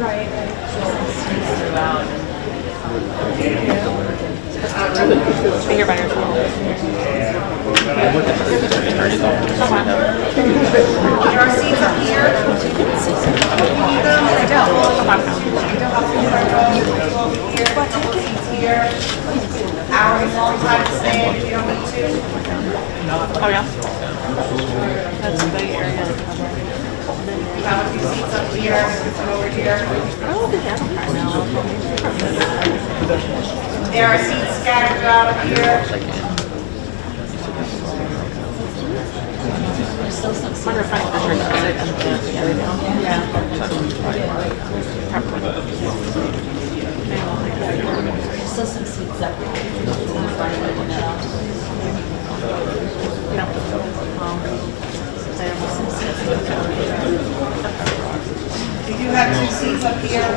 Right. Be here by yourself. There are seats up here. Seats here. Hours long time to stand if you don't need to. Oh yeah. That's a big area. We have a few seats up here, some over here. Oh, the demo car now. There are seats scattered throughout up here. Wonder if I can measure that. Yeah. Still some seats up. We do have two seats up here.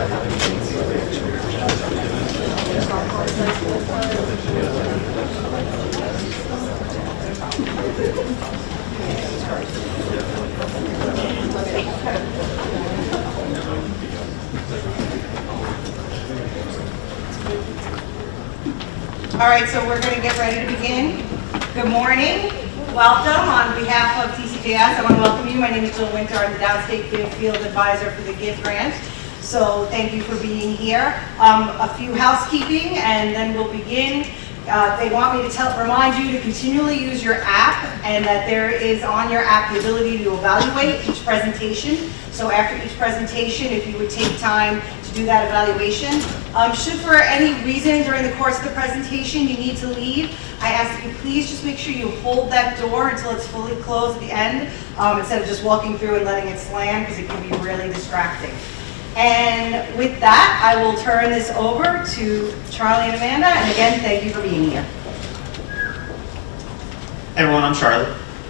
All right, so we're going to get ready to begin. Good morning. Welcome. On behalf of TCJS, I want to welcome you. My name is Jill Winter. I'm the Downstate Field Advisor for the GIF grant. So thank you for being here. A few housekeeping, and then we'll begin. They want me to remind you to continually use your app, and that there is on your app the ability to evaluate each presentation. So after each presentation, if you would take time to do that evaluation. Should for any reason during the course of the presentation you need to leave, I ask that you please just make sure you hold that door until it's fully closed at the end, instead of just walking through and letting it slam, because it can be really distracting. And with that, I will turn this over to Charlie and Amanda, and again, thank you for being here. Hey everyone, I'm Charley.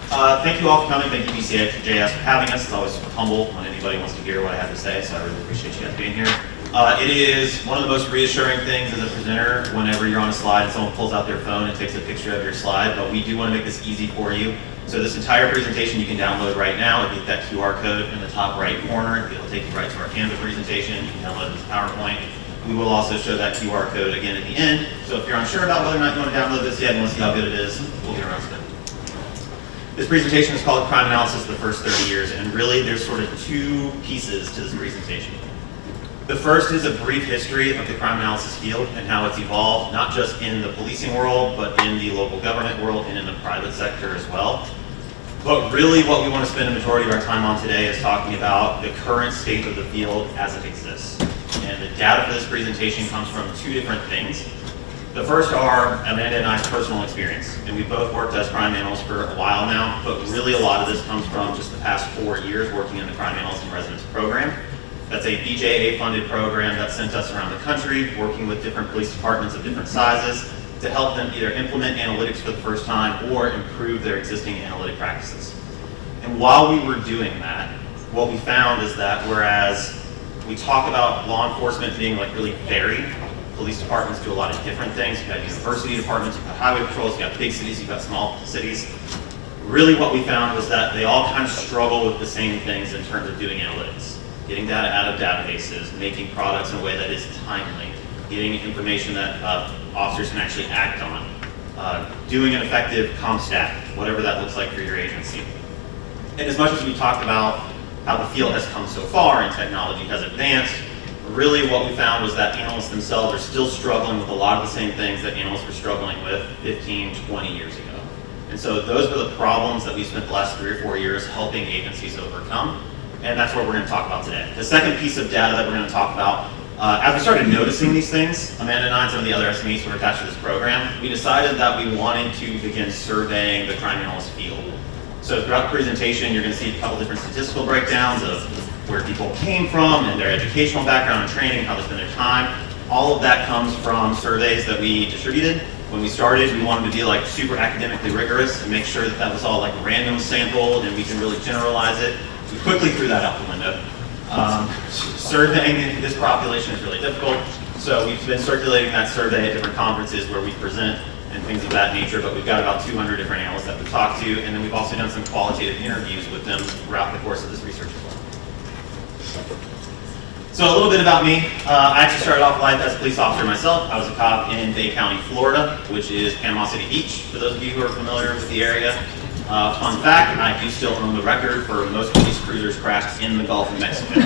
Thank you all for coming. Thank you TCJS for having us. It's always humble when anybody wants to hear what I have to say, so I really appreciate you guys being here. It is one of the most reassuring things as a presenter whenever you're on a slide and someone pulls out their phone and takes a picture of your slide, but we do want to make this easy for you. So this entire presentation you can download right now. If you hit that QR code in the top right corner, it'll take you right to our Canva presentation. You can download it as a PowerPoint. We will also show that QR code again at the end. So if you're unsure about whether or not you want to download this yet and want to see how good it is, we'll get around to it. This presentation is called Crime Analysis of the First 30 Years, and really there's sort of two pieces to this presentation. The first is a brief history of the crime analysis field and how it's evolved, not just in the policing world, but in the local government world and in the private sector as well. But really what we want to spend a majority of our time on today is talking about the current state of the field as it exists. And the data for this presentation comes from two different things. The first are Amanda and I's personal experience, and we've both worked as crime analysts for a while now, but really a lot of this comes from just the past 4 years working in the Crime Analyst in Residence program. That's a BJA-funded program that sent us around the country, working with different police departments of different sizes to help them either implement analytics for the first time or improve their existing analytic practices. And while we were doing that, what we found is that whereas we talk about law enforcement being like really varied, police departments do a lot of different things. You've got university departments, you've got highway patrols, you've got big cities, you've got small cities. Really what we found was that they all kind of struggle with the same things in terms of doing analytics. Getting data out of databases, making products in a way that is timely, getting information that officers can actually act on, doing an effective CompStat, whatever that looks like for your agency. And as much as we talked about how the field has come so far and technology has advanced, really what we found was that analysts themselves are still struggling with a lot of the same things that analysts were struggling with 15, 20 years ago. And so those were the problems that we spent the last 3 or 4 years helping agencies overcome. And that's what we're going to talk about today. The second piece of data that we're going to talk about, as we started noticing these things, Amanda and I and some of the other SMEs who were attached to this program, we decided that we wanted to begin surveying the crime analyst field. So throughout the presentation, you're going to see a couple different statistical breakdowns of where people came from and their educational background and training, how they spend their time. All of that comes from surveys that we distributed. When we started, we wanted to be like super academically rigorous and make sure that that was all like random sampled and we can really generalize it. We quickly threw that out the window. Surveying this population is really difficult, so we've been circulating that survey at different conferences where we present and things of that nature, but we've got about 200 different analysts that we talk to, and then we've also done some qualitative interviews with them throughout the course of this research as well. So a little bit about me. I actually started off life as a police officer myself. I was a cop in Bay County, Florida, which is Panama City Beach, for those of you who are familiar with the area. Fun fact, I do still own the record for most police cruisers crashed in the Gulf of Mexico.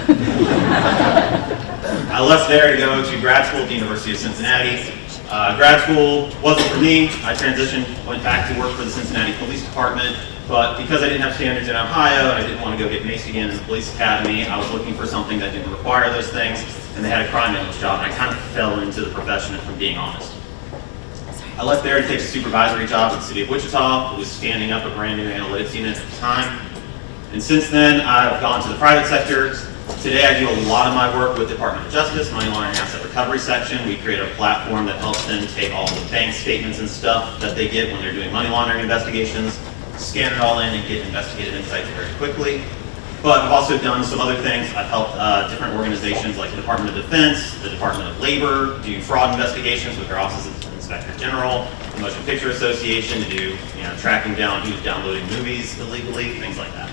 I left there to go to grad school at the University of Cincinnati. Grad school wasn't for me. I transitioned, went back to work for the Cincinnati Police Department, but because I didn't have standards in Ohio and I didn't want to go get maced again in the police academy, I was looking for something that didn't require those things, and they had a crime analyst job, and I kind of fell into the profession, if I'm being honest. I left there to take a supervisory job in the city of Wichita. It was standing up a brand new analytics unit at the time. And since then, I've gone to the private sector. Today, I do a lot of my work with the Department of Justice, Money Laundering Asset Recovery section. We create a platform that helps them take all the bank statements and stuff that they get when they're doing money laundering investigations, scan it all in and get investigative insights very quickly. But I've also done some other things. I've helped different organizations like the Department of Defense, the Department of Labor, do fraud investigations with their offices of Inspector General, the Motion Picture Association to do, tracking down who's downloading movies illegally, things like that.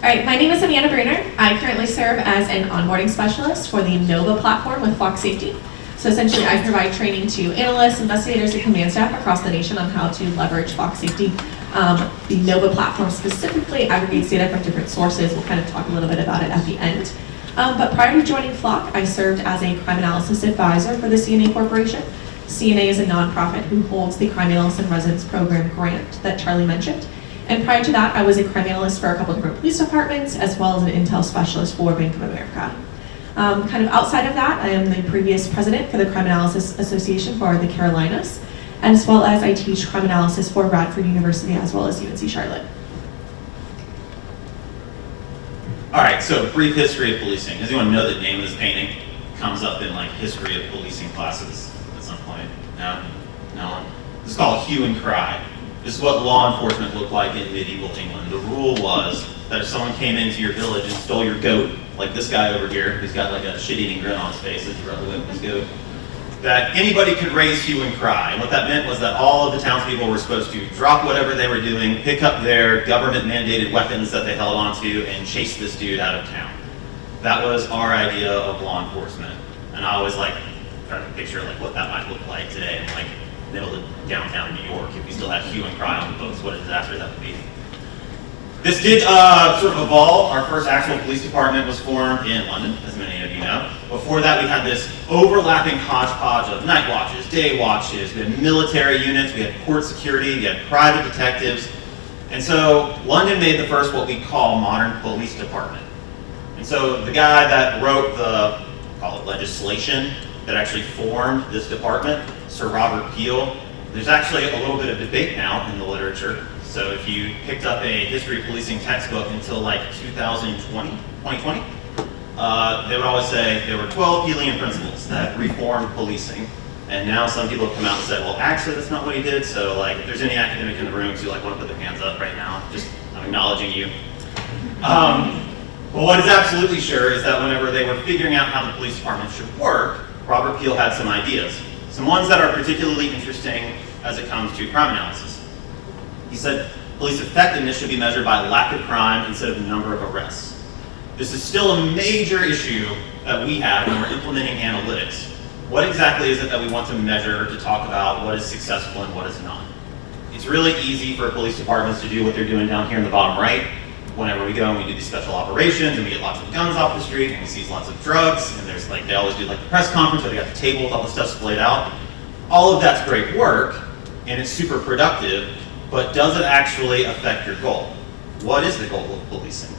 All right, my name is Amanda Bruner. I currently serve as an onboarding specialist for the NOVA platform with Fox Safety. So essentially, I provide training to analysts, investigators, and command staff across the nation on how to leverage Fox Safety. The NOVA platform specifically aggregates data from different sources. We'll kind of talk a little bit about it at the end. But prior to joining Flock, I served as a crime analysis advisor for the CNA Corporation. CNA is a nonprofit who holds the Crime Analyst in Residence Program grant that Charley mentioned. And prior to that, I was a crime analyst for a couple different police departments, as well as an intel specialist for Bank of America. Kind of outside of that, I am the previous president for the Crime Analysis Association for the Carolinas, as well as I teach crime analysis for Radford University, as well as UNC Charlotte. All right, so brief history of policing. Does anyone know the name of this painting? Comes up in like history of policing classes at some point. No? No? This is called hue and cry. This is what law enforcement looked like in medieval England. The rule was that if someone came into your village and stole your goat, like this guy over here, who's got like a shit-eating grin on his face as he rubbed the whip with his goat, that anybody could raise hue and cry. And what that meant was that all of the townspeople were supposed to drop whatever they were doing, pick up their government-mandated weapons that they held onto, and chase this dude out of town. That was our idea of law enforcement. And I always like try to picture like what that might look like today in like middle of downtown New York if we still had hue and cry on the books. What a disaster that would be. This did sort of evolve. Our first actual police department was formed in London, as many of you know. Before that, we had this overlapping hodgepodge of night watches, day watches, we had military units, we had port security, we had private detectives. And so London made the first what we call modern police department. And so the guy that wrote the, call it legislation, that actually formed this department, Sir Robert Peel, there's actually a little bit of debate now in the literature. So if you picked up a history of policing textbook until like 2020, they would always say there were 12 Peelian principles that reformed policing. And now some people have come out and said, well, actually, that's not what he did. So like, if there's any academic in the room who like want to put their hands up right now, just I'm acknowledging you. But what is absolutely sure is that whenever they were figuring out how the police department should work, Robert Peel had some ideas. Some ones that are particularly interesting as it comes to crime analysis. He said police effectiveness should be measured by lack of crime instead of the number of arrests. This is still a major issue that we have when we're implementing analytics. What exactly is it that we want to measure to talk about what is successful and what is not? It's really easy for police departments to do what they're doing down here in the bottom right. Whenever we go and we do these special operations and we get lots of guns off the street and we seize lots of drugs and there's like, they always do like the press conference where they got the table with all the stuff splayed out. All of that's great work and it's super productive, but does it actually affect your goal? What is the goal of policing?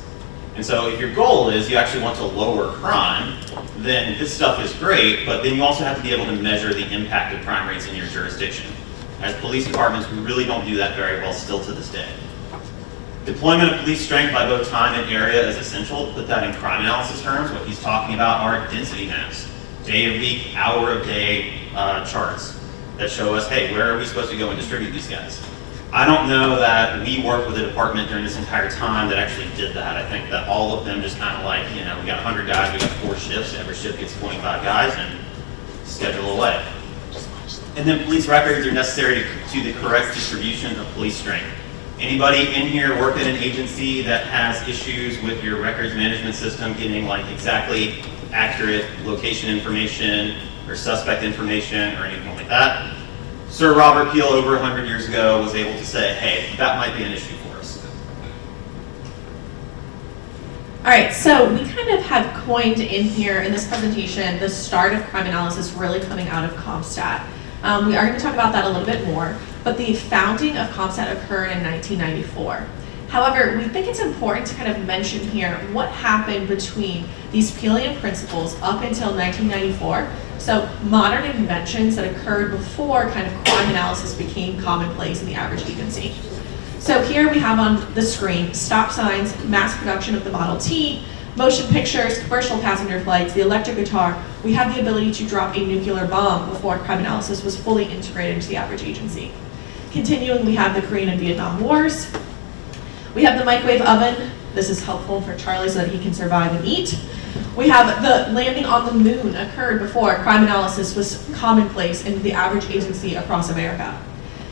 And so if your goal is you actually want to lower crime, then this stuff is great, but then you also have to be able to measure the impact of crime rates in your jurisdiction. As police departments, we really don't do that very well still to this day. Deployment of police strength by both time and area is essential. To put that in crime analysis terms, what he's talking about are density maps, day of week, hour of day charts that show us, hey, where are we supposed to go and distribute these guys? I don't know that we worked with a department during this entire time that actually did that. I think that all of them just kind of like, we got 100 guys, we got 4 shifts, every shift gets 25 guys and schedule away. And then police records are necessary to the correct distribution of police strength. Anybody in here work at an agency that has issues with your records management system getting like exactly accurate location information or suspect information or anything like that? Sir Robert Peel over 100 years ago was able to say, hey, that might be an issue for us. All right, so we kind of have coined in here in this presentation the start of crime analysis really coming out of CompStat. We are going to talk about that a little bit more, but the founding of CompStat occurred in 1994. However, we think it's important to kind of mention here what happened between these Peelian principles up until 1994. So modern inventions that occurred before kind of crime analysis became commonplace in the average agency. So here we have on the screen stop signs, mass production of the Model T, motion pictures, commercial passenger flights, the electric guitar. We have the ability to drop a nuclear bomb before crime analysis was fully integrated into the average agency. Continuing, we have the Korean and Vietnam Wars. We have the microwave oven. This is helpful for Charley so that he can survive and eat. We have the landing on the moon occurred before crime analysis was commonplace in the average agency across America.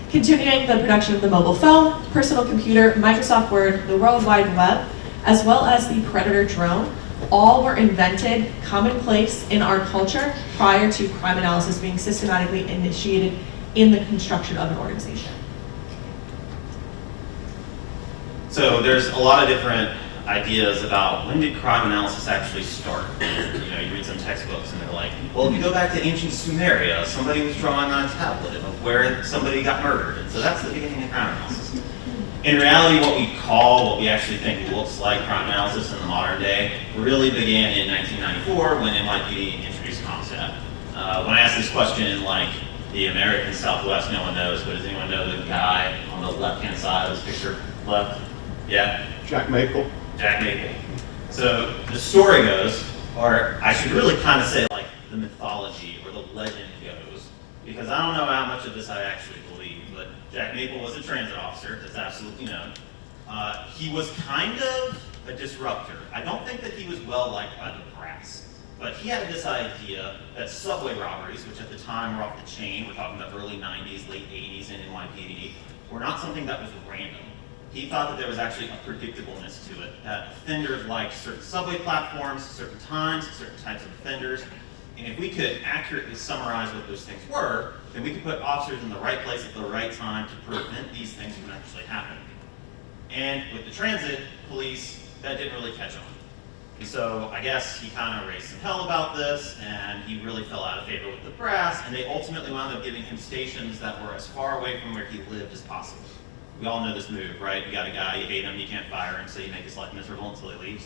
Continuing, the production of the mobile phone, personal computer, Microsoft Word, the World Wide Web, as well as the Predator drone, all were invented commonplace in our culture prior to crime analysis being systematically initiated in the construction of an organization. So there's a lot of different ideas about when did crime analysis actually start. You read some textbooks and they're like, well, if you go back to ancient Sumeria, somebody was drawing on a tablet of where somebody got murdered. And so that's the beginning of crime analysis. In reality, what we actually think looks like crime analysis in the modern day really began in 1994 when NYPD introduced CompStat. When I ask this question in like the American Southwest, no one knows, but does anyone know the guy on the left-hand side of this picture? Left? Yeah? Jack Maple. Jack Maple. So the story goes, or I should really kind of say like the mythology or the legend goes, because I don't know how much of this I actually believe, but Jack Maple was a transit officer, that's absolutely known. He was kind of a disruptor. I don't think that he was well liked by the brass, but he had this idea that subway robberies, which at the time were off the chain, we're talking about early 90s, late 80s in NYPD, were not something that was random. He thought that there was actually a predictableness to it, that offenders liked certain subway platforms, certain times, certain types of offenders, and if we could accurately summarize what those things were, then we could put officers in the right place at the right time to prevent these things from actually happening. And with the transit police, that didn't really catch on. And so I guess he kind of raised some hell about this, and he really fell out of favor with the brass, and they ultimately wound up giving him stations that were as far away from where he lived as possible. We all know this move, right? You got a guy, you hate him, you can't fire him, so you make his life miserable until he leaves.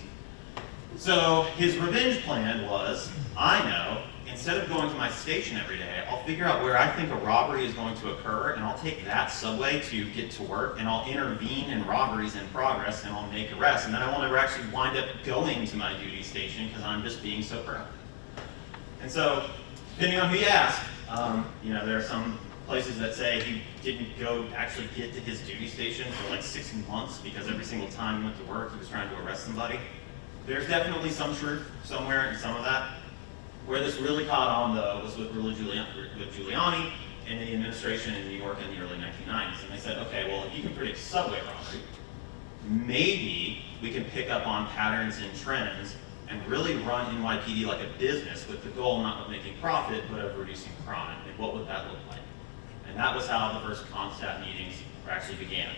So his revenge plan was, I know, instead of going to my station every day, I'll figure out where I think a robbery is going to occur, and I'll take that subway to get to work, and I'll intervene in robberies in progress, and I'll make arrests, and then I won't ever actually wind up going to my duty station because I'm just being so proud. And so, depending on who you ask, there are some places that say he didn't actually get to his duty station for like 6 months because every single time he went to work, he was trying to arrest somebody. There's definitely some truth somewhere in some of that. Where this really caught on, though, was with Giuliani and the administration in New York in the early 1990s. And they said, okay, well, if you can predict subway robbery, maybe we can pick up on patterns and trends and really run NYPD like a business with the goal not of making profit, but of reducing crime. And what would that look like? And that was how the first CompStat meetings actually began.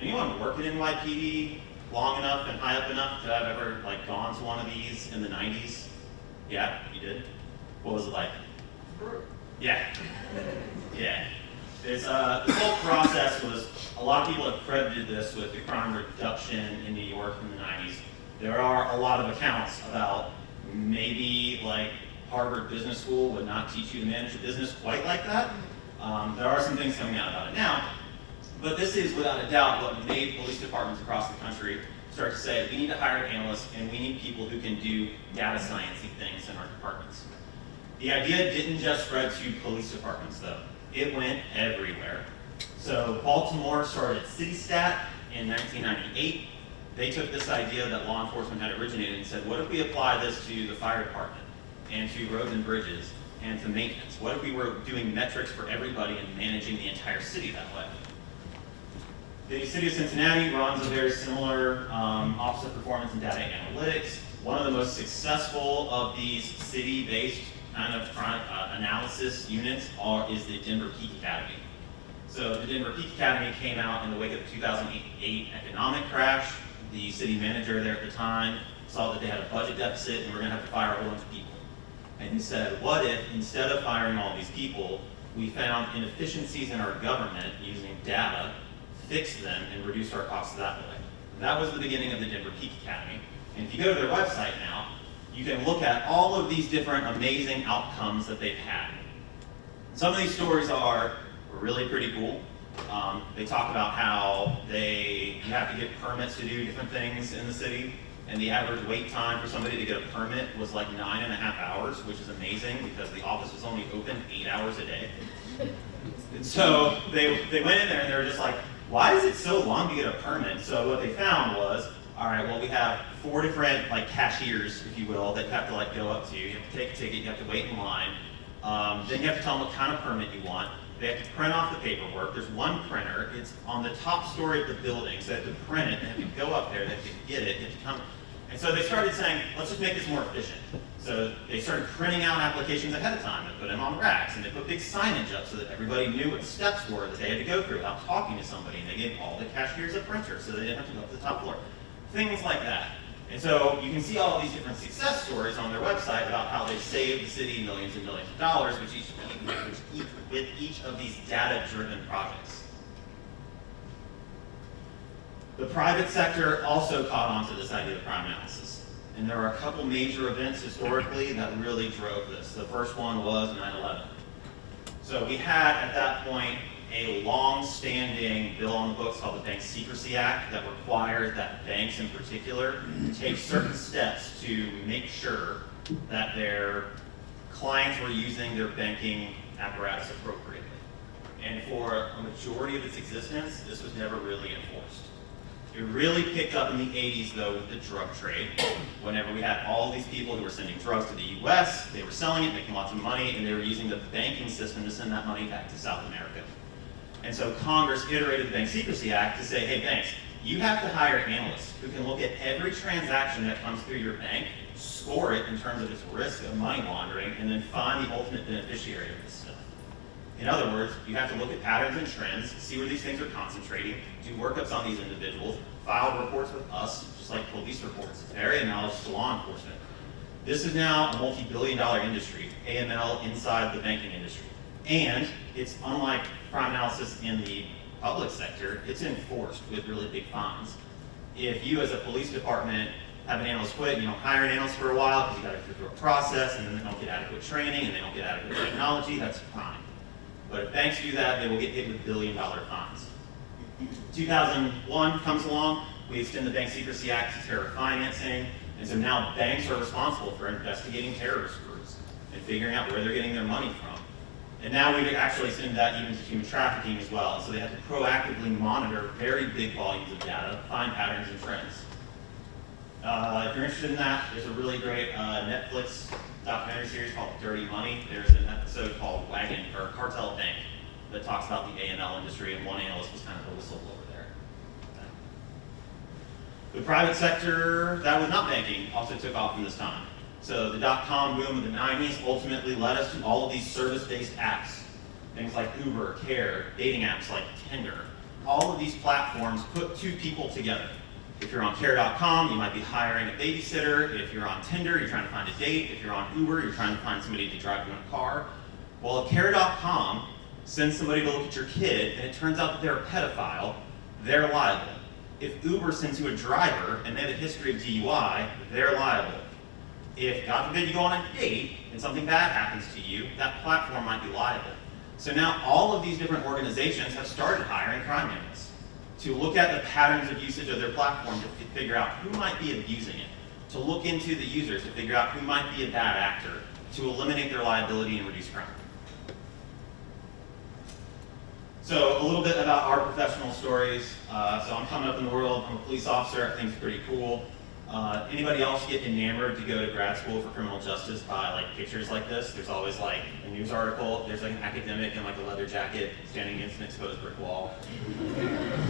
Anyone work at NYPD long enough and high up enough to have ever gone to one of these in the 90s? Yeah, you did? What was it like? Yeah. Yeah. This whole process was, a lot of people have credited this with the crime reduction in New York in the 90s. There are a lot of accounts about maybe Harvard Business School would not teach you to manage a business quite like that. There are some things coming out about it now, but this is without a doubt what made police departments across the country start to say, we need to hire analysts and we need people who can do data sciencey things in our departments. The idea didn't just spread to police departments though. It went everywhere. So Baltimore started CityStat in 1998. They took this idea that law enforcement had originated and said, what if we apply this to the fire department and to roads and bridges and to maintenance? What if we were doing metrics for everybody and managing the entire city that way? The city of Cincinnati runs a very similar Office of Performance and Data Analytics. One of the most successful of these city-based kind of analysis units is the Denver Peak Academy. So the Denver Peak Academy came out in the wake of the 2008 economic crash. The city manager there at the time saw that they had a budget deficit and we're going to have to fire a whole bunch of people. And he said, what if instead of firing all these people, we found inefficiencies in our government using data, fixed them, and reduced our costs that way. That was the beginning of the Denver Peak Academy. And if you go to their website now, you can look at all of these different amazing outcomes that they've had. Some of these stories are really pretty cool. They talk about how you have to get permits to do different things in the city, and the average wait time for somebody to get a permit was like 9.5 hours, which is amazing because the office was only open 8 hours a day. And so they went in there and they were just like, why is it so long to get a permit? So what they found was, all right, well, we have 4 different like cashiers, if you will, that you have to like go up to. You have to take a ticket, you have to wait in line. Then you have to tell them what kind of permit you want. They have to print off the paperwork. There's one printer. It's on the top story of the building, so they have to print it, they have to go up there, they have to get it, they have to come. And so they started saying, let's just make this more efficient. So they started printing out applications ahead of time and put them on racks, and they put big signage up so that everybody knew what the steps were that they had to go through without talking to somebody, and they gave all the cashiers a printer so they didn't have to go up to the top floor. Things like that. And so you can see all these different success stories on their website about how they saved the city millions and millions of dollars with each of these data-driven projects. The private sector also caught on to this idea of crime analysis. And there are a couple major events historically that really drove this. The first one was 9/11. So we had at that point a long-standing bill on the books called the Bank Secrecy Act that required that banks in particular take certain steps to make sure that their clients were using their banking apparatus appropriately. And for a majority of its existence, this was never really enforced. It really picked up in the 80s, though, with the drug trade. Whenever we had all these people who were sending drugs to the US, they were selling it, making lots of money, and they were using the banking system to send that money back to South America. And so Congress iterated the Bank Secrecy Act to say, hey, banks, you have to hire analysts who can look at every transaction that comes through your bank, score it in terms of its risk of money laundering, and then find the ultimate beneficiary of this stuff. In other words, you have to look at patterns and trends, see where these things are concentrating, do workups on these individuals, file reports with us, just like police reports. It's very analogous to law enforcement. This is now a multi-billion-dollar industry, AML inside the banking industry. And it's unlike crime analysis in the public sector, it's enforced with really big fines. If you as a police department have an analyst quit, you don't hire an analyst for a while because you got to go through a process and then they don't get adequate training and they don't get adequate technology, that's fine. But if banks do that, they will get hit with billion-dollar fines. 2001 comes along, we extend the Bank Secrecy Act to terror financing, and so now banks are responsible for investigating terrorist groups and figuring out where they're getting their money from. And now we actually extend that even to human trafficking as well, so they have to proactively monitor very big volumes of data, find patterns and trends. If you're interested in that, there's a really great Netflix documentary series called Dirty Money. There's an episode called Wagon, or Cartel Bank, that talks about the AML industry, and one analyst was kind of a whistleblower there. The private sector that was not banking also took off in this time. So the dot-com boom of the 90s ultimately led us to all of these service-based apps. Things like Uber, Care, dating apps like Tinder. All of these platforms put two people together. If you're on Care.com, you might be hiring a babysitter. If you're on Tinder, you're trying to find a date. If you're on Uber, you're trying to find somebody to drive you in a car. Well, if Care.com sends somebody to look at your kid, and it turns out that they're a pedophile, they're liable. If Uber sends you a driver, and they have a history of DUI, they're liable. If, God forbid, you go on a date, and something bad happens to you, that platform might be liable. So now all of these different organizations have started hiring crime analysts to look at the patterns of usage of their platform to figure out who might be abusing it, to look into the users to figure out who might be a bad actor, to eliminate their liability and reduce crime. So a little bit about our professional stories. So I'm coming up in the world, I'm a police officer, I think it's pretty cool. Anybody else get enamored to go to grad school for criminal justice by like pictures like this? There's always like a news article, there's like an academic in like a leather jacket standing against an exposed brick wall.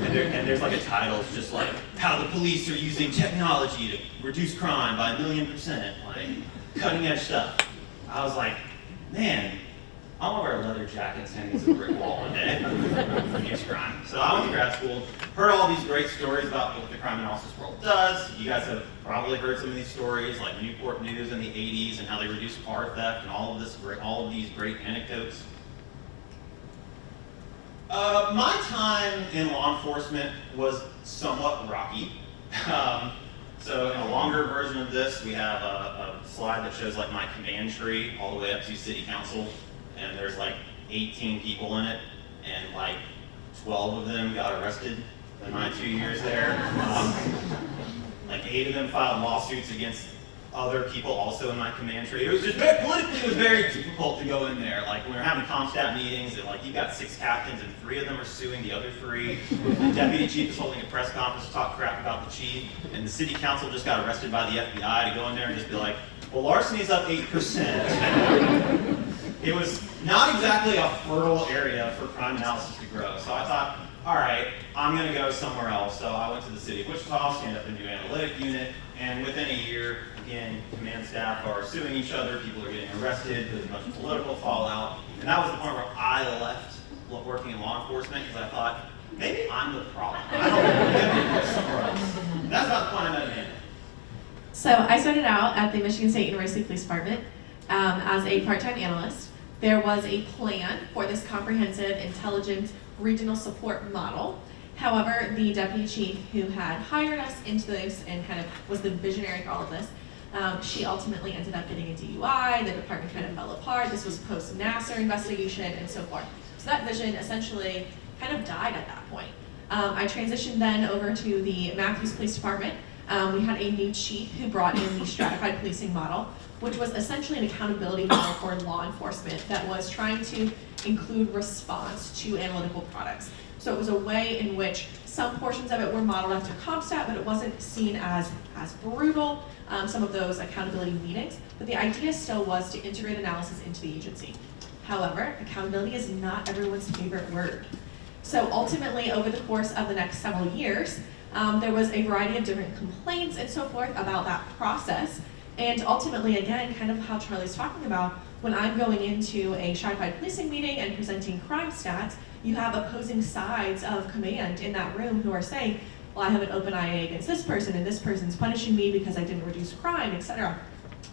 And there's like a title, it's just like, how the police are using technology to reduce crime by 1,000,000%, like cutting edge stuff. I was like, man, I want to wear a leather jacket and stand against a brick wall one day. Reduce crime. So I went to grad school, heard all these great stories about what the crime analysis world does. You guys have probably heard some of these stories, like Newport News in the 80s and how they reduced car theft and all of these great anecdotes. My time in law enforcement was somewhat rocky. So in a longer version of this, we have a slide that shows like my command tree all the way up to city council. And there's like 18 people in it, and like 12 of them got arrested in my 2 years there. Like 8 of them filed lawsuits against other people also in my command tree. It was just politically, it was very difficult to go in there. Like when we were having ComStat meetings, and like you got 6 captains, and 3 of them are suing the other 3. The deputy chief is holding a press conference to talk crap about the chief, and the city council just got arrested by the FBI to go in there and just be like, well, larceny's up 8%. It was not exactly a fertile area for crime analysis to grow. So I thought, all right, I'm going to go somewhere else. So I went to the city of Wichita, stand up a new analytic unit, and within a year, again, command staff are suing each other, people are getting arrested, there's a bunch of political fallout. And that was the point where I left working in law enforcement because I thought, maybe I'm the problem. I don't want to go somewhere else. That's about the point I met Amanda. So I started out at the Michigan State University Police Department as a part-time analyst. There was a plan for this comprehensive intelligence regional support model. However, the deputy chief who had hired us into this and kind of was the visionary for all of this, she ultimately ended up getting a DUI. The department kind of fell apart. This was post-Nassar investigation and so forth. So that vision essentially kind of died at that point. I transitioned then over to the Matthews Police Department. We had a new chief who brought in the stratified policing model, which was essentially an accountability model for law enforcement that was trying to include response to analytical products. So it was a way in which some portions of it were modeled after ComStat, but it wasn't seen as brutal, some of those accountability meetings, but the idea still was to integrate analysis into the agency. However, accountability is not everyone's favorite word. So ultimately, over the course of the next several years, there was a variety of different complaints and so forth about that process. And ultimately, again, kind of how Charlie's talking about, when I'm going into a stratified policing meeting and presenting crime stats, you have opposing sides of command in that room who are saying, well, I have an open IA against this person, and this person's punishing me because I didn't reduce crime, etc.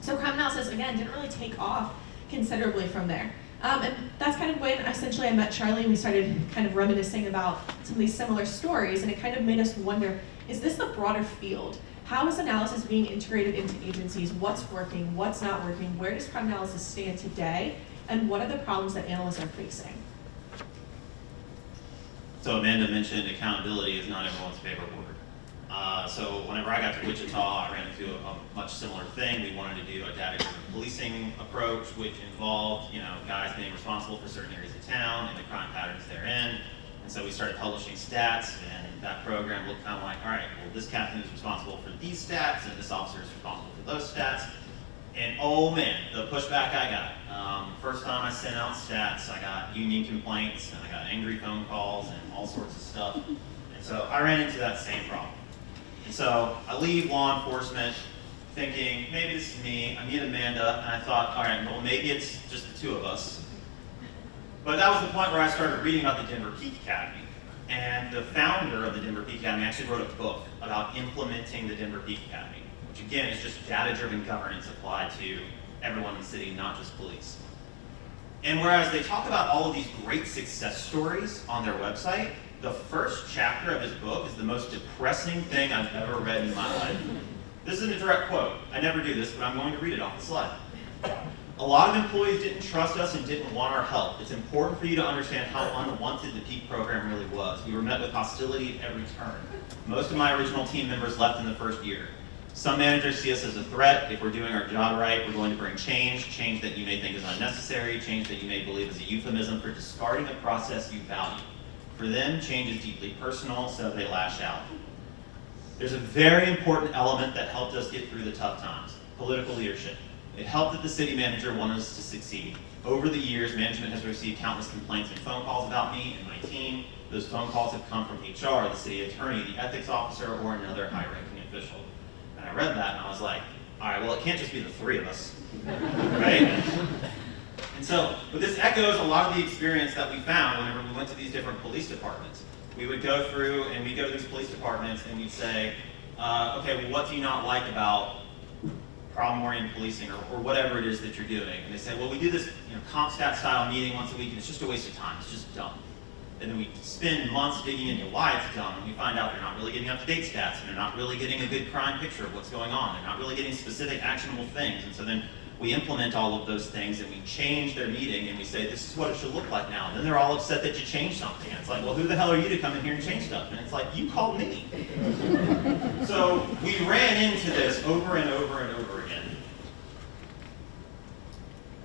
So crime analysis, again, didn't really take off considerably from there. And that's kind of when essentially I met Charley and we started kind of reminiscing about some of these similar stories, and it kind of made us wonder, is this the broader field? How is analysis being integrated into agencies? What's working? What's not working? Where does crime analysis stand today? And what are the problems that analysts are facing? So Amanda mentioned accountability is not everyone's favorite word. So whenever I got to Wichita, I ran into a much similar thing. We wanted to do a data-driven policing approach, which involved, guys being responsible for certain areas of town and the crime patterns therein. And so we started publishing stats, and that program looked kind of like, all right, well, this captain is responsible for these stats, and this officer is responsible for those stats. And oh man, the pushback I got. First time I sent out stats, I got union complaints, and I got angry phone calls, and all sorts of stuff. And so I ran into that same problem. And so I leave law enforcement thinking, maybe this is me. I meet Amanda, and I thought, all right, well, maybe it's just the 2 of us. But that was the point where I started reading about the Denver Peak Academy. And the founder of the Denver Peak Academy actually wrote a book about implementing the Denver Peak Academy, which again is just data-driven governance applied to everyone in the city, not just police. And whereas they talk about all of these great success stories on their website, the first chapter of his book is the most depressing thing I've ever read in my life. This isn't a direct quote. I never do this, but I'm going to read it off the slide. A lot of employees didn't trust us and didn't want our help. It's important for you to understand how unwanted the PEAK program really was. We were met with hostility at every turn. Most of my original team members left in the first year. Some managers see us as a threat. If we're doing our job right, we're going to bring change that you may think is unnecessary, change that you may believe is a euphemism for discarding a process you value. For them, change is deeply personal, so they lash out. There's a very important element that helped us get through the tough times: political leadership. It helped that the city manager wanted us to succeed. Over the years, management has received countless complaints and phone calls about me and my team. Those phone calls have come from HR, the city attorney, the ethics officer, or another high-ranking official. And I read that and I was like, all right, well, it can't just be the three of us, right? And so, but this echoes a lot of the experience that we found whenever we went to these different police departments. We would go through and we'd go to these police departments and we'd say, okay, well, what do you not like about problem-oriented policing or whatever it is that you're doing? And they say, well, we do this CompStat style meeting once a week and it's just a waste of time, it's just dumb. And then we spend months digging into why it's dumb, and we find out they're not really getting up-to-date stats, and they're not really getting a good crime picture of what's going on, they're not really getting specific actionable things. And so then we implement all of those things and we change their meeting and we say, this is what it should look like now. And then they're all upset that you changed something. And it's like, well, who the hell are you to come in here and change stuff? And it's like, you called me. So we ran into this over and over and over again.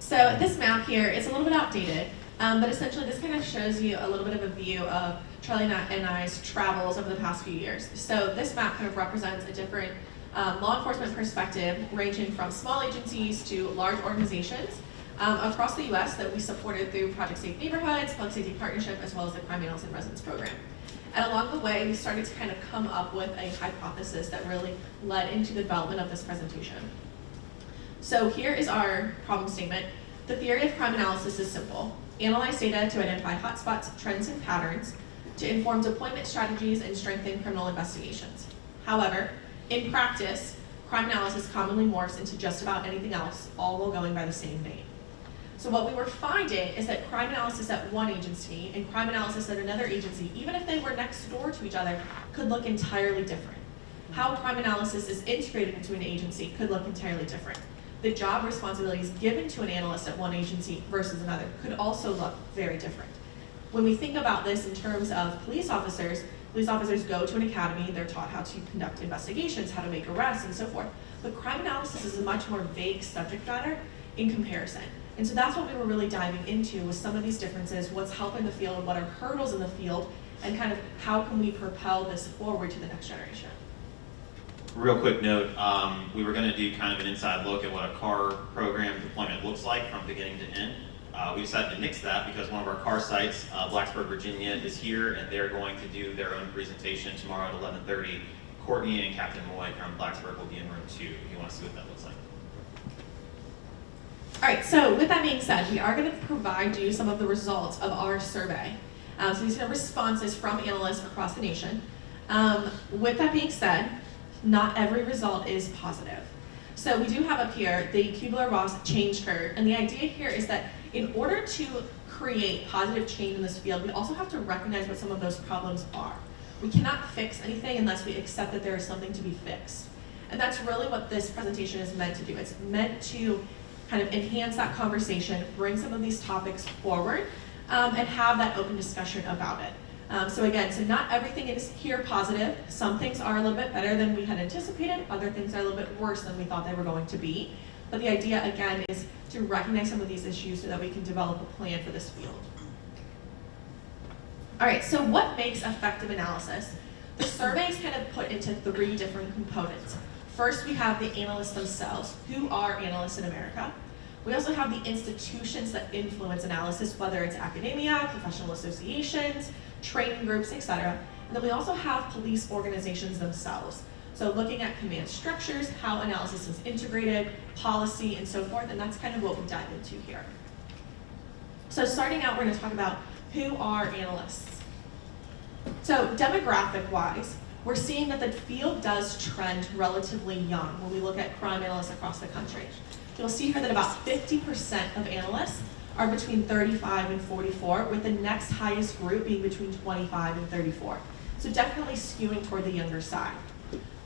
So this map here is a little bit outdated, but essentially this kind of shows you a little bit of a view of Charley and I's travels over the past few years. So this map kind of represents a different law enforcement perspective, ranging from small agencies to large organizations across the U.S. that we supported through Project Safe Neighborhoods, Public Safety Partnership, as well as the Crime Analysts and Residence Program. And along the way, we started to kind of come up with a hypothesis that really led into the development of this presentation. So here is our problem statement. The theory of crime analysis is simple. Analyze data to identify hotspots, trends, and patterns to inform deployment strategies and strengthen criminal investigations. However, in practice, crime analysis commonly morphs into just about anything else, all while going by the same name. So what we were finding is that crime analysis at one agency and crime analysis at another agency, even if they were next door to each other, could look entirely different. How crime analysis is integrated into an agency could look entirely different. The job responsibilities given to an analyst at one agency versus another could also look very different. When we think about this in terms of police officers go to an academy, they're taught how to conduct investigations, how to make arrests, and so forth. But crime analysis is a much more vague subject matter in comparison. And so that's what we were really diving into, was some of these differences, what's helping the field, what are hurdles in the field, and kind of how can we propel this forward to the next generation. Real quick note, we were going to do kind of an inside look at what a car program deployment looks like from beginning to end. We decided to nix that because one of our car sites, Blacksburg, Virginia, is here, and they're going to do their own presentation tomorrow at 11:30. Courtney and Captain Moy from Blacksburg will be in room 2 if you want to see what that looks like. All right, so with that being said, we are going to provide you some of the results of our survey. So these are responses from analysts across the nation. With that being said, not every result is positive. So we do have up here the Kubler-Ross change curve, and the idea here is that in order to create positive change in this field, we also have to recognize what some of those problems are. We cannot fix anything unless we accept that there is something to be fixed. And that's really what this presentation is meant to do. It's meant to kind of enhance that conversation, bring some of these topics forward, and have that open discussion about it. So again, so not everything is here positive. Some things are a little bit better than we had anticipated. Other things are a little bit worse than we thought they were going to be. But the idea, again, is to recognize some of these issues so that we can develop a plan for this field. All right, so what makes effective analysis? The survey is kind of put into 3 different components. First, we have the analysts themselves. Who are analysts in America? We also have the institutions that influence analysis, whether it's academia, professional associations, training groups, etc. And then we also have police organizations themselves. So looking at command structures, how analysis is integrated, policy, and so forth, and that's kind of what we dive into here. So starting out, we're going to talk about who are analysts. So demographic-wise, we're seeing that the field does trend relatively young when we look at crime analysts across the country. You'll see here that about 50% of analysts are between 35 and 44, with the next highest group being between 25 and 34. So definitely skewing toward the younger side.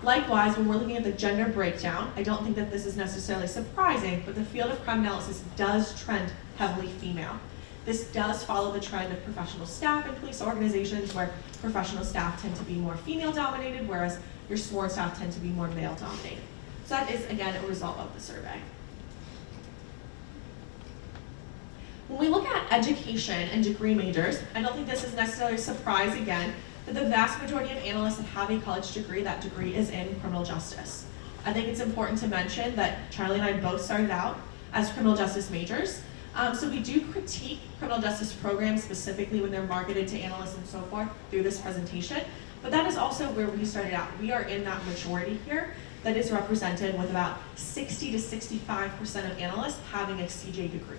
Likewise, when we're looking at the gender breakdown, I don't think that this is necessarily surprising, but the field of crime analysis does trend heavily female. This does follow the trend of professional staff in police organizations, where professional staff tend to be more female-dominated, whereas your sworn staff tend to be more male-dominated. So that is, again, a result of the survey. When we look at education and degree majors, I don't think this is necessarily a surprise again, that the vast majority of analysts that have a college degree, that degree is in criminal justice. I think it's important to mention that Charlie and I both started out as criminal justice majors. So we do critique criminal justice programs specifically when they're marketed to analysts and so forth through this presentation, but that is also where we started out. We are in that majority here that is represented with about 60 to 65% of analysts having a CJ degree.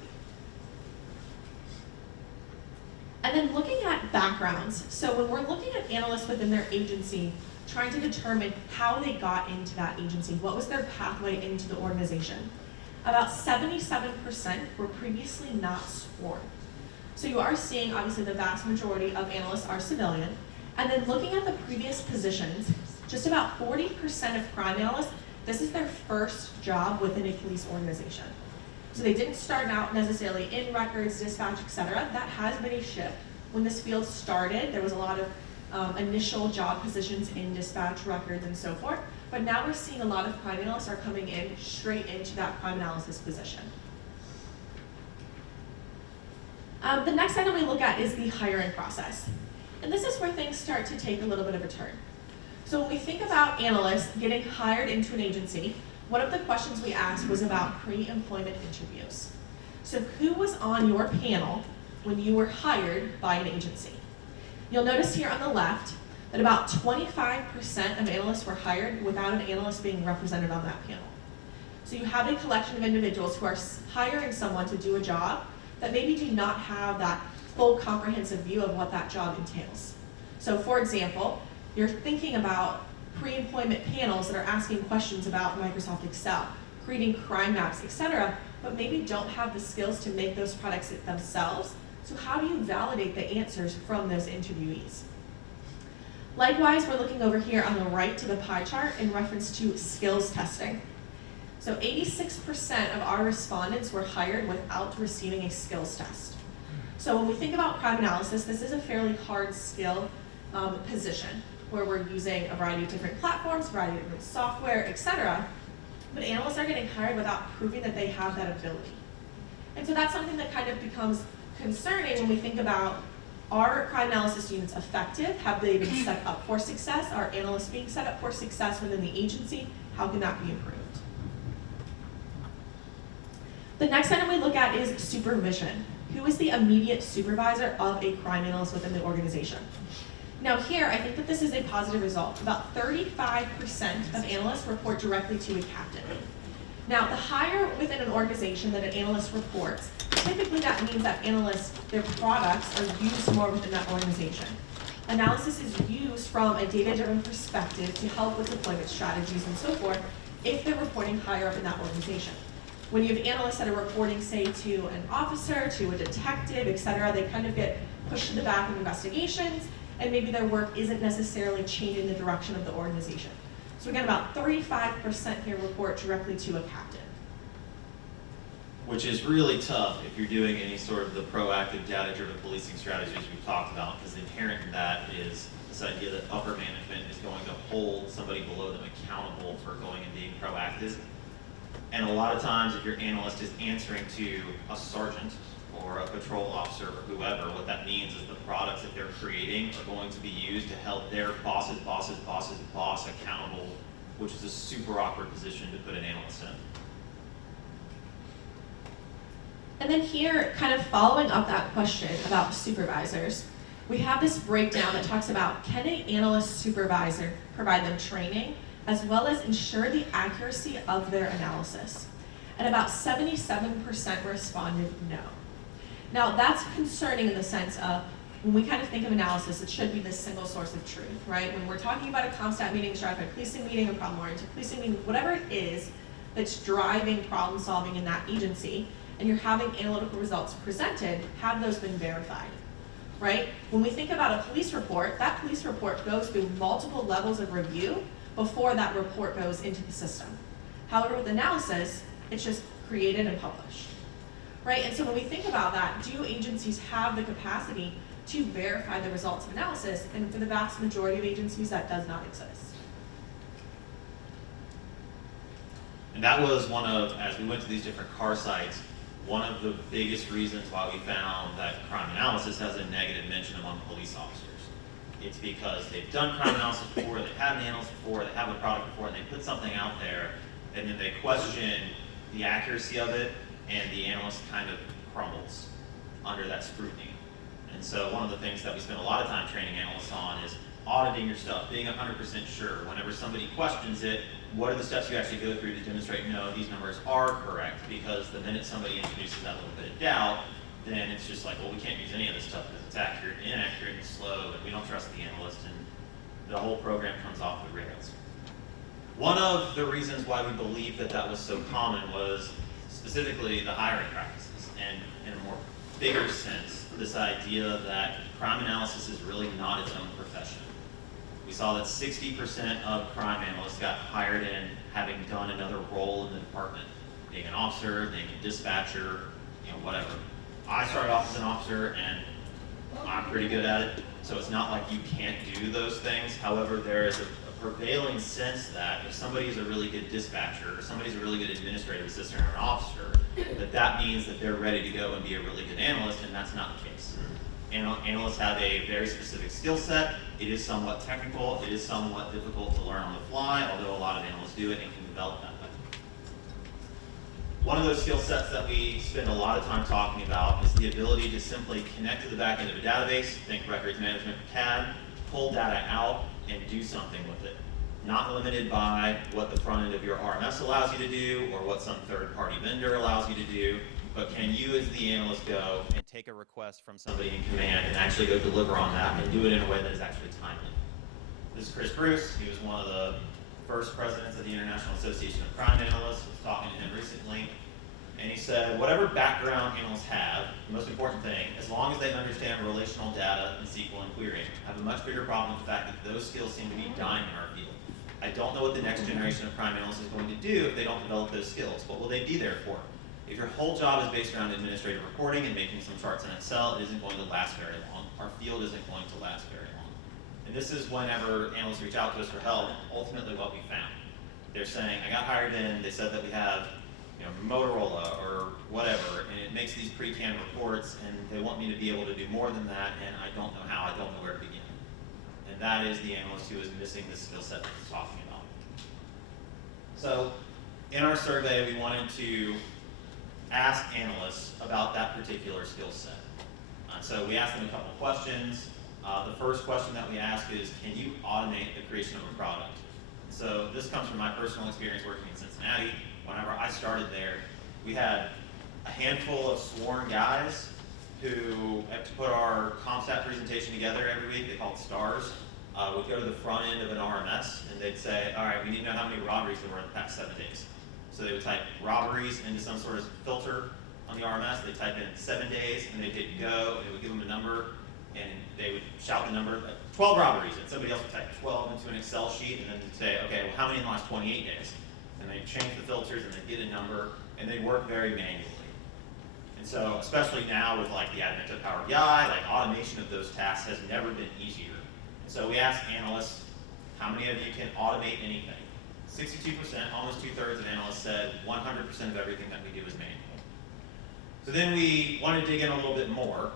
And then looking at backgrounds. So when we're looking at analysts within their agency, trying to determine how they got into that agency, what was their pathway into the organization, about 77% were previously not sworn. So you are seeing, obviously, the vast majority of analysts are civilian. And then looking at the previous positions, just about 40% of crime analysts, this is their first job within a police organization. So they didn't start out necessarily in records, dispatch, et cetera. That has been a shift. When this field started, there was a lot of initial job positions in dispatch, records, and so forth. But now we're seeing a lot of crime analysts are coming in straight into that crime analysis position. The next item we look at is the hiring process. And this is where things start to take a little bit of a turn. So when we think about analysts getting hired into an agency, one of the questions we asked was about pre-employment interviews. So who was on your panel when you were hired by an agency? You'll notice here on the left that about 25% of analysts were hired without an analyst being represented on that panel. So you have a collection of individuals who are hiring someone to do a job that maybe do not have that full comprehensive view of what that job entails. So for example, you're thinking about pre-employment panels that are asking questions about Microsoft Excel, creating crime maps, etc., but maybe don't have the skills to make those products themselves. So how do you validate the answers from those interviewees? Likewise, we're looking over here on the right to the pie chart in reference to skills testing. So 86% of our respondents were hired without receiving a skills test. So when we think about crime analysis, this is a fairly hard skill position where we're using a variety of different platforms, a variety of different software, etc. But analysts are getting hired without proving that they have that ability. And so that's something that kind of becomes concerning when we think about, are crime analysis units effective? Have they been set up for success? Are analysts being set up for success within the agency? How can that be improved? The next item we look at is supervision. Who is the immediate supervisor of a crime analyst within the organization? Now here, I think that this is a positive result. About 35% of analysts report directly to a captain. Now, the higher within an organization that an analyst reports, typically that means that analysts, their products are used more within that organization. Analysis is used from a data-driven perspective to help with deployment strategies and so forth if they're reporting higher up in that organization. When you have analysts that are reporting, say, to an officer, to a detective, et cetera, they kind of get pushed to the back of investigations, and maybe their work isn't necessarily changing the direction of the organization. So again, about 35% here report directly to a captain. Which is really tough if you're doing any sort of the proactive data-driven policing strategies we've talked about, because inherent in that is this idea that upper management is going to hold somebody below them accountable for going and being proactive. And a lot of times if your analyst is answering to a sergeant or a patrol officer or whoever, what that means is the products that they're creating are going to be used to help their boss accountable, which is a super awkward position to put an analyst in. And then here, kind of following up that question about supervisors, we have this breakdown that talks about, can an analyst supervisor provide them training as well as ensure the accuracy of their analysis? And about 77% responded no. Now that's concerning in the sense of, when we kind of think of analysis, it should be this single source of truth, right? When we're talking about a CompStat meeting, stratified policing meeting, a problem-oriented policing meeting, whatever it is that's driving problem solving in that agency, and you're having analytical results presented, have those been verified, right? When we think about a police report, that police report goes through multiple levels of review before that report goes into the system. However, with analysis, it's just created and published, right? And so when we think about that, do agencies have the capacity to verify the results of analysis? And for the vast majority of agencies, that does not exist. And that was one of, as we went to these different car sites, one of the biggest reasons why we found that crime analysis has a negative mention among police officers it's because they've done crime analysis before, they've had an analyst before, they have a product before, and they put something out there, and then they question the accuracy of it, and the analyst kind of crumbles under that scrutiny. And so one of the things that we spend a lot of time training analysts on is auditing your stuff, being 100% sure. Whenever somebody questions it, what are the steps you actually go through to demonstrate, no, these numbers are correct? Because the minute somebody introduces that little bit of doubt, then it's just like, well, we can't use any of this stuff because it's accurate, inaccurate, and slow, and we don't trust the analyst, and the whole program comes off the rails. One of the reasons why we believe that that was so common was specifically the hiring practices, and in a more bigger sense, this idea that crime analysis is really not its own profession. We saw that 60% of crime analysts got hired in having done another role in the department, being an officer, being a dispatcher, whatever. I started off as an officer, and I'm pretty good at it, so it's not like you can't do those things. However, there is a prevailing sense that if somebody is a really good dispatcher, or somebody's a really good administrative assistant or an officer, that means that they're ready to go and be a really good analyst, and that's not the case. Analysts have a very specific skill set. It is somewhat technical. It is somewhat difficult to learn on the fly, although a lot of analysts do it and can develop that way. One of those skill sets that we spend a lot of time talking about is the ability to simply connect to the back end of a database, think records management for CAD, pull data out, and do something with it. Not limited by what the front end of your RMS allows you to do or what some third-party vendor allows you to do, but can you as the analyst go and take a request from somebody in command and actually go deliver on that and do it in a way that is actually timely. This is Chris Bruce. He was one of the first presidents of the International Association of Crime Analysts. I was talking to him recently, and he said, whatever background analysts have, the most important thing, as long as they understand relational data and SQL and querying, I have a much bigger problem with the fact that those skills seem to be dying in our field. I don't know what the next generation of crime analysts is going to do if they don't develop those skills. What will they be there for? If your whole job is based around administrative reporting and making some charts in Excel, it isn't going to last very long. Our field isn't going to last very long. And this is whenever analysts reach out to us for help, ultimately what we found. They're saying, I got hired in, they said that we have Motorola or whatever, and it makes these pre-canned reports, and they want me to be able to do more than that, and I don't know how, I don't know where to begin. And that is the analyst who is missing the skill set that we're talking about. So, in our survey, we wanted to ask analysts about that particular skill set. So we asked them a couple of questions. The first question that we ask is, can you automate the creation of a product? So this comes from my personal experience working in Cincinnati. Whenever I started there, we had a handful of sworn guys who had to put our CompStat presentation together every week. They called stars. Would go to the front end of an RMS, and they'd say, all right, we need to know how many robberies there were in the past 7 days. So they would type robberies into some sort of filter on the RMS. They'd type in 7 days, and they'd hit go, and it would give them a number, and they would shout the number, 12 robberies, and somebody else would type 12 into an Excel sheet, and then they'd say, okay, well, how many in the last 28 days? And they'd change the filters, and they'd get a number, and they'd work very manually. And so, especially now with like the advent of Power BI, like automation of those tasks has never been easier. And so we asked analysts, how many of you can automate anything? 62%, almost 2/3 of analysts said 100% of everything that we do is manual. So then we want to dig in a little bit more.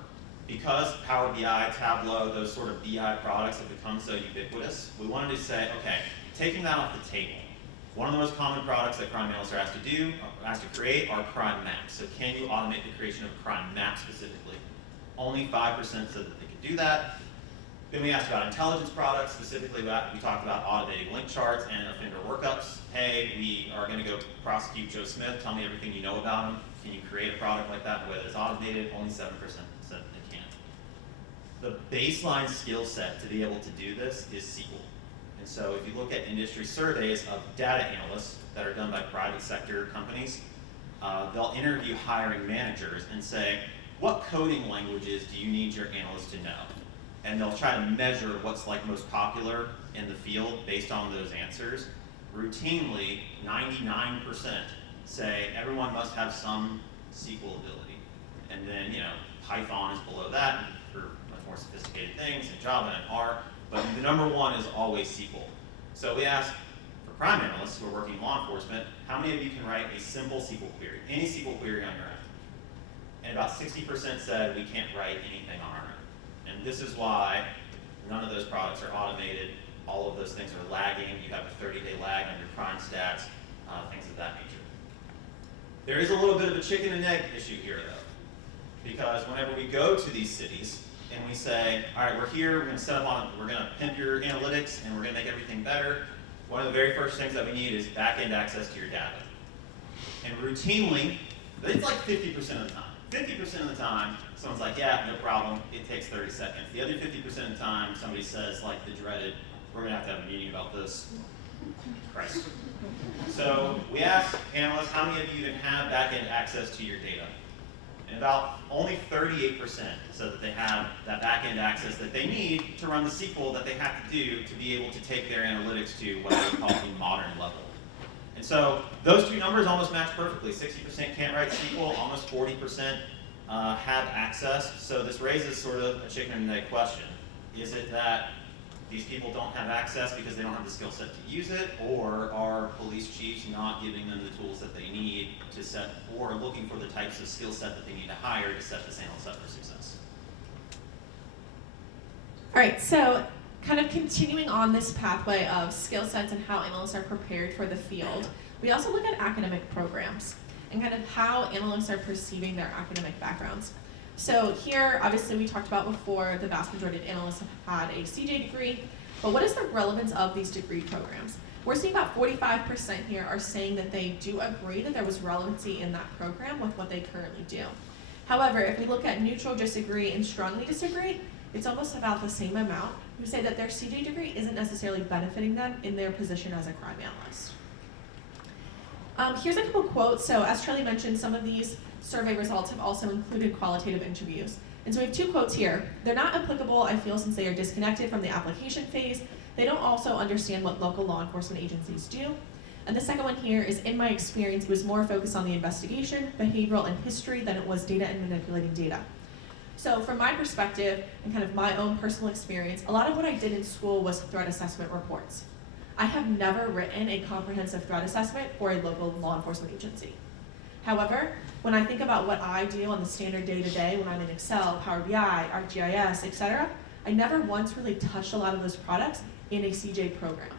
Because Power BI, Tableau, those sort of BI products have become so ubiquitous, we wanted to say, okay, taking that off the table, one of the most common products that crime analysts are asked to do, asked to create, are crime maps. So can you automate the creation of a crime map specifically? Only 5% said that they could do that. Then we asked about intelligence products, specifically we talked about automating link charts and offender workups. Hey, we are going to go prosecute Joe Smith, tell me everything you know about him. Can you create a product like that in a way that's automated? Only 7% said they can. The baseline skill set to be able to do this is SQL. And so if you look at industry surveys of data analysts that are done by private sector companies, they'll interview hiring managers and say, what coding languages do you need your analyst to know? And they'll try to measure what's like most popular in the field based on those answers. Routinely, 99% say everyone must have some SQL ability. And then, Python is below that for much more sophisticated things, and Java and R, but the number one is always SQL. So we asked for crime analysts who are working in law enforcement, how many of you can write a simple SQL query, any SQL query on your own? And about 60% said we can't write anything on our own. And this is why None of those products are automated. All of those things are lagging. You have a 30-day lag on your crime stats, things of that nature. There is a little bit of a chicken and egg issue here, though, because whenever we go to these cities and we say, all right, we're here, we're going to set up on, we're going to pimp your analytics, and we're going to make everything better, one of the very first things that we need is back-end access to your data. And routinely, it's like 50% of the time. 50% of the time, someone's like, yeah, no problem, it takes 30 seconds. The other 50% of the time, somebody says, like the dreaded, we're going to have a meeting about this. Christ. So we asked analysts, how many of you even have back-end access to your data? And about only 38% said that they have that back-end access that they need to run the SQL that they have to do to be able to take their analytics to what I would call the modern level. And so those two numbers almost match perfectly. 60% can't write SQL, almost 40% have access. So this raises sort of a chicken and egg question. Is it that these people don't have access because they don't have the skill set to use it, or are police chiefs not giving them the tools that they need to set, or looking for the types of skill set that they need to hire to set this analyst up for success? All right, so kind of continuing on this pathway of skill sets and how analysts are prepared for the field, we also look at academic programs and kind of how analysts are perceiving their academic backgrounds. So here, obviously, we talked about before, the vast majority of analysts have had a CJ degree, but what is the relevance of these degree programs? We're seeing about 45% here are saying that they do agree that there was relevancy in that program with what they currently do. However, if we look at neutral disagree and strongly disagree, it's almost about the same amount who say that their CJ degree isn't necessarily benefiting them in their position as a crime analyst. Here's a couple quotes. So as Charley mentioned, some of these survey results have also included qualitative interviews. And so we have two quotes here. They're not applicable, I feel, since they are disconnected from the application phase. They don't also understand what local law enforcement agencies do. And the second one here is, in my experience, it was more focused on the investigation, behavioral, and history than it was data and manipulating data. So from my perspective and kind of my own personal experience, a lot of what I did in school was threat assessment reports. I have never written a comprehensive threat assessment for a local law enforcement agency. However, when I think about what I do on the standard day-to-day when I'm in Excel, Power BI, ArcGIS, etc., I never once really touched a lot of those products in a CJ program.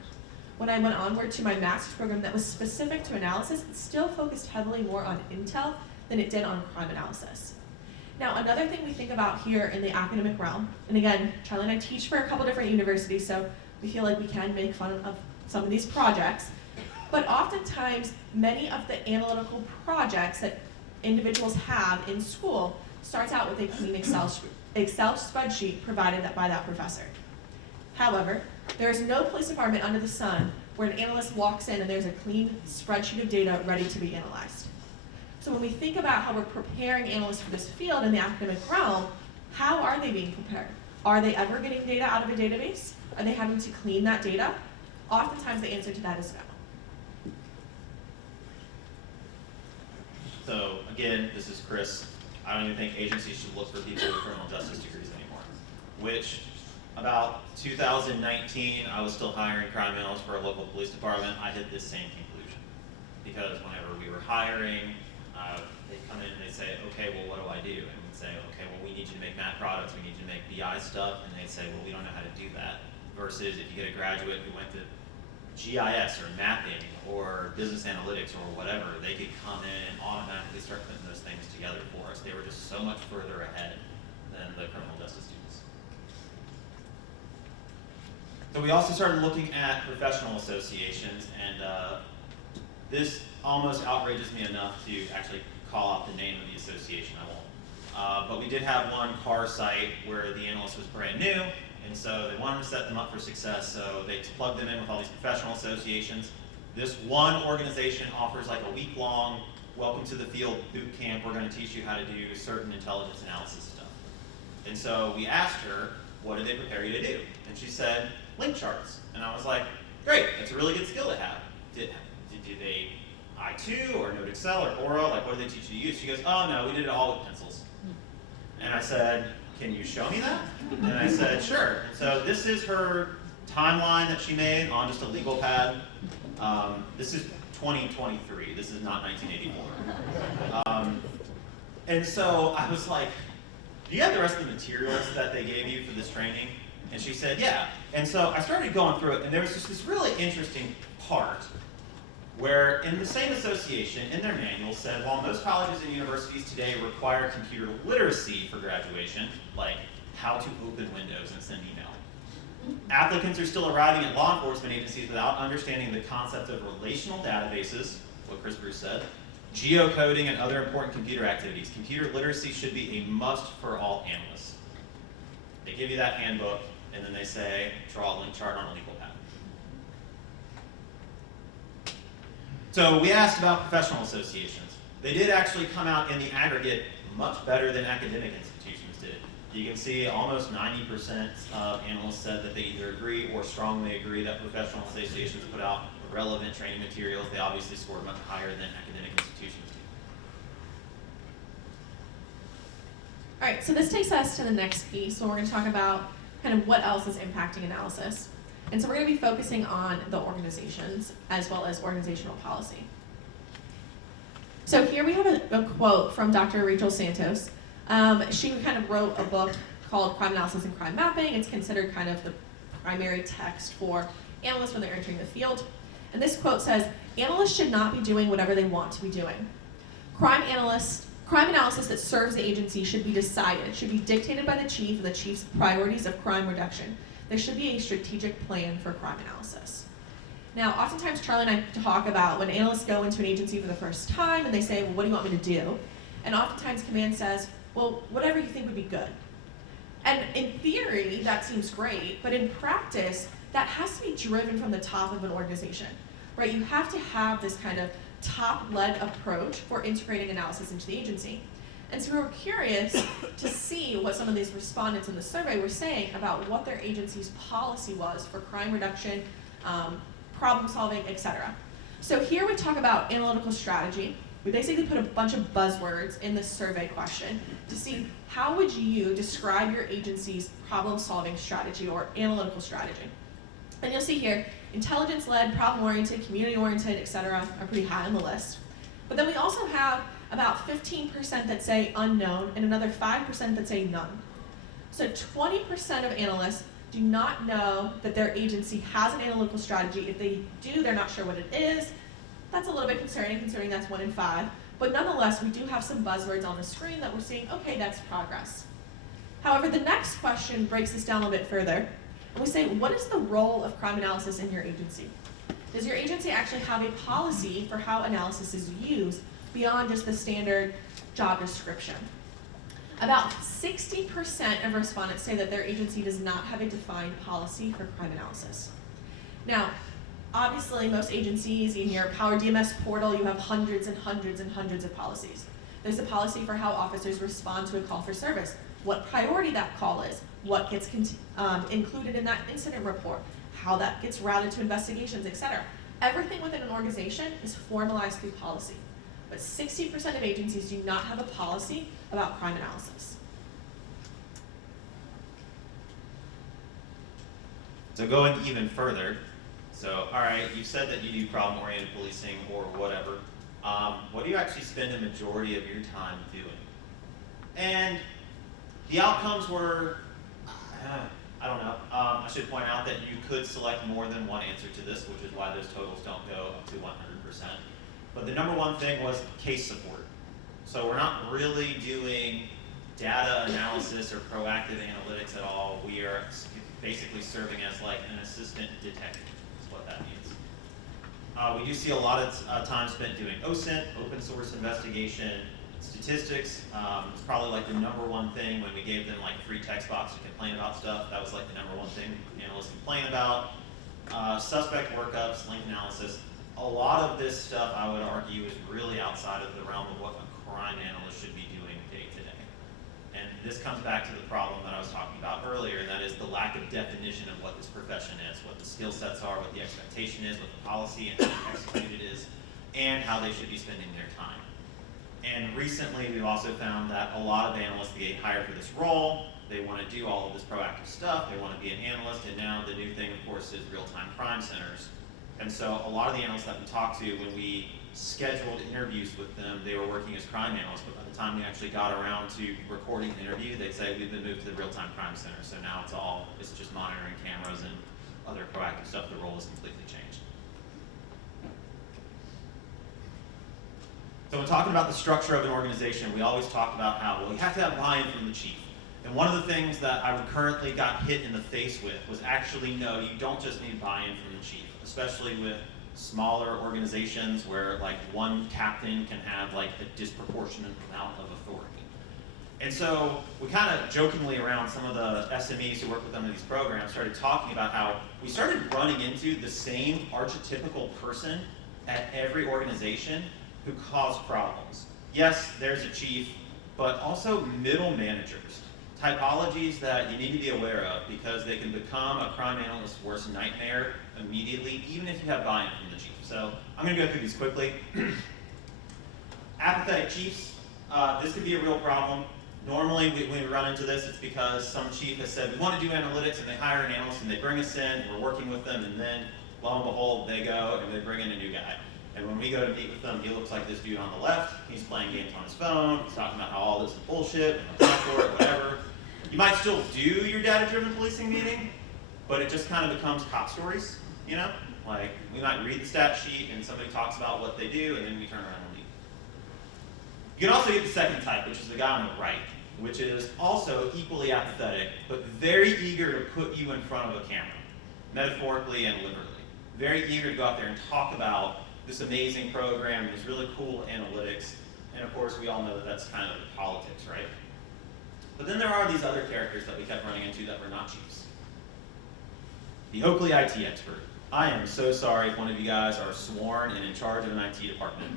When I went onward to my master's program that was specific to analysis, it still focused heavily more on intel than it did on crime analysis. Now, another thing we think about here in the academic realm, and again, Charley and I teach for a couple different universities, so we feel like we can make fun of some of these projects, but oftentimes many of the analytical projects that individuals have in school starts out with a clean Excel spreadsheet provided by that professor. However, there is no police department under the sun where an analyst walks in and there's a clean spreadsheet of data ready to be analyzed. So when we think about how we're preparing analysts for this field in the academic realm, how are they being prepared? Are they ever getting data out of a database? Are they having to clean that data? Oftentimes the answer to that is no. So again, this is Chris. I don't even think agencies should look for people with criminal justice degrees anymore. Which, about 2019, I was still hiring crime analysts for a local police department. I did this same conclusion. Because whenever we were hiring, they'd come in and they'd say, okay, well, what do I do? And we'd say, okay, well, we need you to make math products, we need you to make BI stuff. And they'd say, well, we don't know how to do that. Versus if you get a graduate who went to GIS or mapping or business analytics or whatever, they could come in and automatically start putting those things together for us. They were just so much further ahead than the criminal justice students. So we also started looking at professional associations, and this almost outrages me enough to actually call out the name of the association. I won't. But we did have one car site where the analyst was brand new, and so they wanted to set them up for success, so they plugged them in with all these professional associations. This one organization offers like a week-long welcome to the field boot camp. We're going to teach you how to do certain intelligence analysis stuff. And so we asked her, what did they prepare you to do? And she said, link charts. And I was like, great, that's a really good skill to have. Did they I2 or Node Excel or Aura? Like, what did they teach you to use? She goes, oh no, we did it all with pencils. And I said, can you show me that? And I said, sure. And so this is her timeline that she made on just a legal pad. This is 2023. This is not 1984. And so I was like, do you have the rest of the materials that they gave you for this training? And she said, yeah. And so I started going through it, and there was just this really interesting part where in the same association, in their manual, said, while most colleges and universities today require computer literacy for graduation, like how to open Windows and send email, applicants are still arriving at law enforcement agencies without understanding the concept of relational databases, what Chris Bruce said, geocoding, and other important computer activities. Computer literacy should be a must for all analysts. They give you that handbook, and then they say, draw a link chart on a legal pad. So we asked about professional associations. They did actually come out in the aggregate much better than academic institutions did. You can see almost 90% of analysts said that they either agree or strongly agree that professional associations put out relevant training materials. They obviously scored much higher than academic institutions do. All right, so this takes us to the next piece where we're going to talk about kind of what else is impacting analysis. And so we're going to be focusing on the organizations as well as organizational policy. So here we have a quote from Dr. Rachel Santos. She kind of wrote a book called Crime Analysis and Crime Mapping. It's considered kind of the primary text for analysts when they're entering the field. And this quote says, "Analysts should not be doing whatever they want to be doing. Crime analysis that serves the agency should be decided, should be dictated by the chief and the chief's priorities of crime reduction. There should be a strategic plan for crime analysis." Now, oftentimes Charlie and I talk about when analysts go into an agency for the first time and they say, well, what do you want me to do? And oftentimes command says, well, whatever you think would be good. And in theory, that seems great, but in practice, that has to be driven from the top of an organization, right? You have to have this kind of top-led approach for integrating analysis into the agency. And so we were curious to see what some of these respondents in the survey were saying about what their agency's policy was for crime reduction, problem solving, etc. So here we talk about analytical strategy. We basically put a bunch of buzzwords in this survey question to see how would you describe your agency's problem solving strategy or analytical strategy. And you'll see here, intelligence-led, problem-oriented, community-oriented, etc. are pretty high on the list. But then we also have about 15% that say unknown and another 5% that say none. So 20% of analysts do not know that their agency has an analytical strategy. If they do, they're not sure what it is. That's a little bit concerning, considering that's 1 in 5. But nonetheless, we do have some buzzwords on the screen that we're seeing, okay, that's progress. However, the next question breaks this down a little bit further. And we say, what is the role of crime analysis in your agency? Does your agency actually have a policy for how analysis is used beyond just the standard job description? About 60% of respondents say that their agency does not have a defined policy for crime analysis. Now, obviously, most agencies, in your Power DMS portal, you have hundreds and hundreds and hundreds of policies. There's a policy for how officers respond to a call for service, what priority that call is, what gets included in that incident report, how that gets routed to investigations, etc. Everything within an organization is formalized through policy. But 60% of agencies do not have a policy about crime analysis. So going even further, so all right, you've said that you do problem-oriented policing or whatever. What do you actually spend the majority of your time doing? And the outcomes were, I don't know. I should point out that you could select more than one answer to this, which is why those totals don't go up to 100%. But the number one thing was case support. So we're not really doing data analysis or proactive analytics at all. We are basically serving as like an assistant detective, is what that means. We do see a lot of time spent doing OSINT, open source investigation, statistics. It's probably like the number one thing when we gave them like a free text box to complain about stuff. That was like the number one thing analysts complain about. Suspect workups, link analysis. A lot of this stuff, I would argue, is really outside of the realm of what a crime analyst should be doing day to day. And this comes back to the problem that I was talking about earlier, and that is the lack of definition of what this profession is, what the skill sets are, what the expectation is, what the policy and how executed is, and how they should be spending their time. And recently, we've also found that a lot of analysts get hired for this role. They want to do all of this proactive stuff. They want to be an analyst. And now the new thing, of course, is real-time crime centers. And so a lot of the analysts that we talk to when we scheduled interviews with them, they were working as crime analysts, but by the time we actually got around to recording the interview, they'd say we've been moved to the real-time crime center. So now it's just monitoring cameras and other proactive stuff. The role has completely changed. So when talking about the structure of an organization, we always talk about how, well, you have to have buy-in from the chief. And one of the things that I currently got hit in the face with was actually, no, you don't just need buy-in from the chief, especially with smaller organizations where like one captain can have like a disproportionate amount of authority. And so we kind of jokingly around some of the SMEs who work with them in these programs started talking about how we started running into the same archetypical person at every organization who cause problems. Yes, there's a chief, but also middle managers. Typologies that you need to be aware of because they can become a crime analyst's worst nightmare immediately, even if you have buy-in from the chief. So I'm going to go through these quickly. Apathetic chiefs, this could be a real problem. Normally, when we run into this, it's because some chief has said, we want to do analytics, and they hire an analyst, and they bring us in, and we're working with them, and then, lo and behold, they go, and they bring in a new guy. And when we go to meet with them, he looks like this dude on the left. He's playing games on his phone. He's talking about how all this is bullshit, and I'm not for it, whatever. You might still do your data-driven policing meeting, but it just kind of becomes cop stories, you know? Like, we might read the stat sheet, and somebody talks about what they do, and then we turn around and leave. You can also get the second type, which is the guy on the right, which is also equally apathetic, but very eager to put you in front of a camera, metaphorically and literally. Very eager to go out there and talk about this amazing program, this really cool analytics, and of course we all know that that's kind of politics, right? But then there are these other characters that we kept running into that were not chiefs. The Oakley IT expert. I am so sorry if one of you guys are sworn and in charge of an IT department.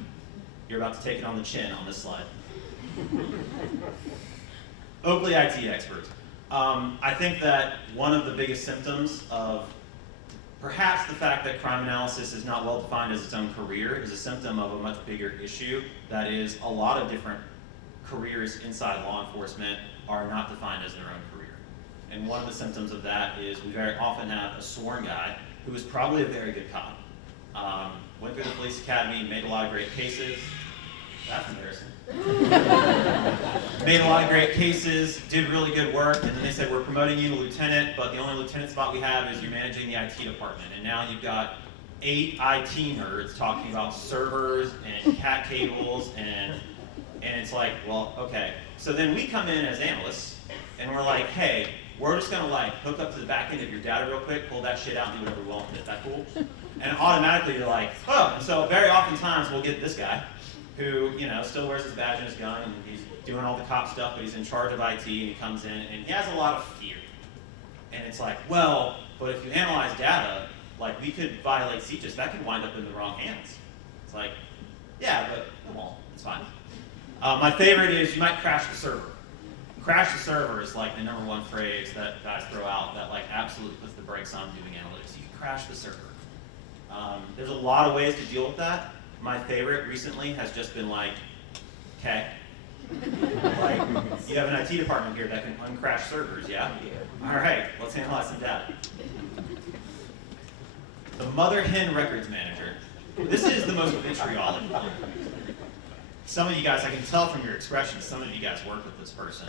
You're about to take it on the chin on this slide. Oakley IT expert. I think that one of the biggest symptoms of perhaps the fact that crime analysis is not well defined as its own career is a symptom of a much bigger issue. That is, a lot of different careers inside law enforcement are not defined as their own career. And one of the symptoms of that is we very often have a sworn guy who is probably a very good cop. Went through the police academy, made a lot of great cases. That's embarrassing. Made a lot of great cases, did really good work, and then they said, we're promoting you to lieutenant, but the only lieutenant spot we have is you're managing the IT department. And now you've got 8 IT nerds talking about servers and cat cables, and it's like, well, okay. So then we come in as analysts, and we're like, hey, we're just gonna like hook up to the back end of your data real quick, pull that shit out and do whatever we want with it. Is that cool? And automatically you're like, oh, and so very oftentimes we'll get this guy who, you know, still wears his badge and his gun, and he's doing all the cop stuff, but he's in charge of IT, and he comes in, and he has a lot of fear. And it's like, well, but if you analyze data, like, we could violate CJIS, that could wind up in the wrong hands. It's like, yeah, but it won't, it's fine. My favorite is, you might crash the server. Crash the server is like the #1 phrase that guys throw out that like absolutely puts the brakes on doing analytics. You can crash the server. There's a lot of ways to deal with that. My favorite recently has just been like, okay, like you have an IT department here that can uncrash servers, yeah? All right, let's analyze some data. The mother hen records manager. This is the most vitriolic one. Some of you guys, I can tell from your expressions, some of you guys work with this person.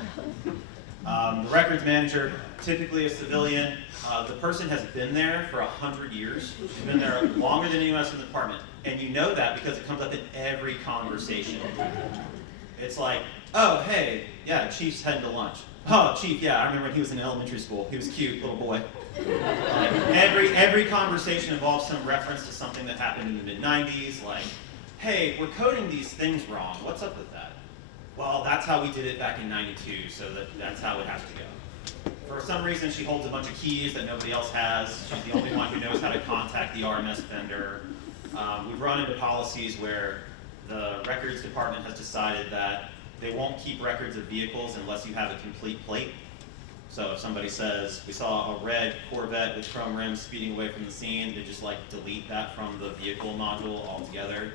The records manager, typically a civilian. The person has been there for 100 years. She's been there longer than anyone else in the department. And you know that because it comes up in every conversation. It's like, oh, hey, yeah, Chief's heading to lunch. Oh, Chief, yeah, I remember when he was in elementary school. He was cute, little boy. Like, every conversation involves some reference to something that happened in the mid-90s, like, hey, we're coding these things wrong. What's up with that? Well, that's how we did it back in '92, so that's how it has to go. For some reason, she holds a bunch of keys that nobody else has. She's the only one who knows how to contact the RMS vendor. We've run into policies where the records department has decided that they won't keep records of vehicles unless you have a complete plate. So if somebody says, we saw a red Corvette with chrome rims speeding away from the scene, they just like delete that from the vehicle module altogether.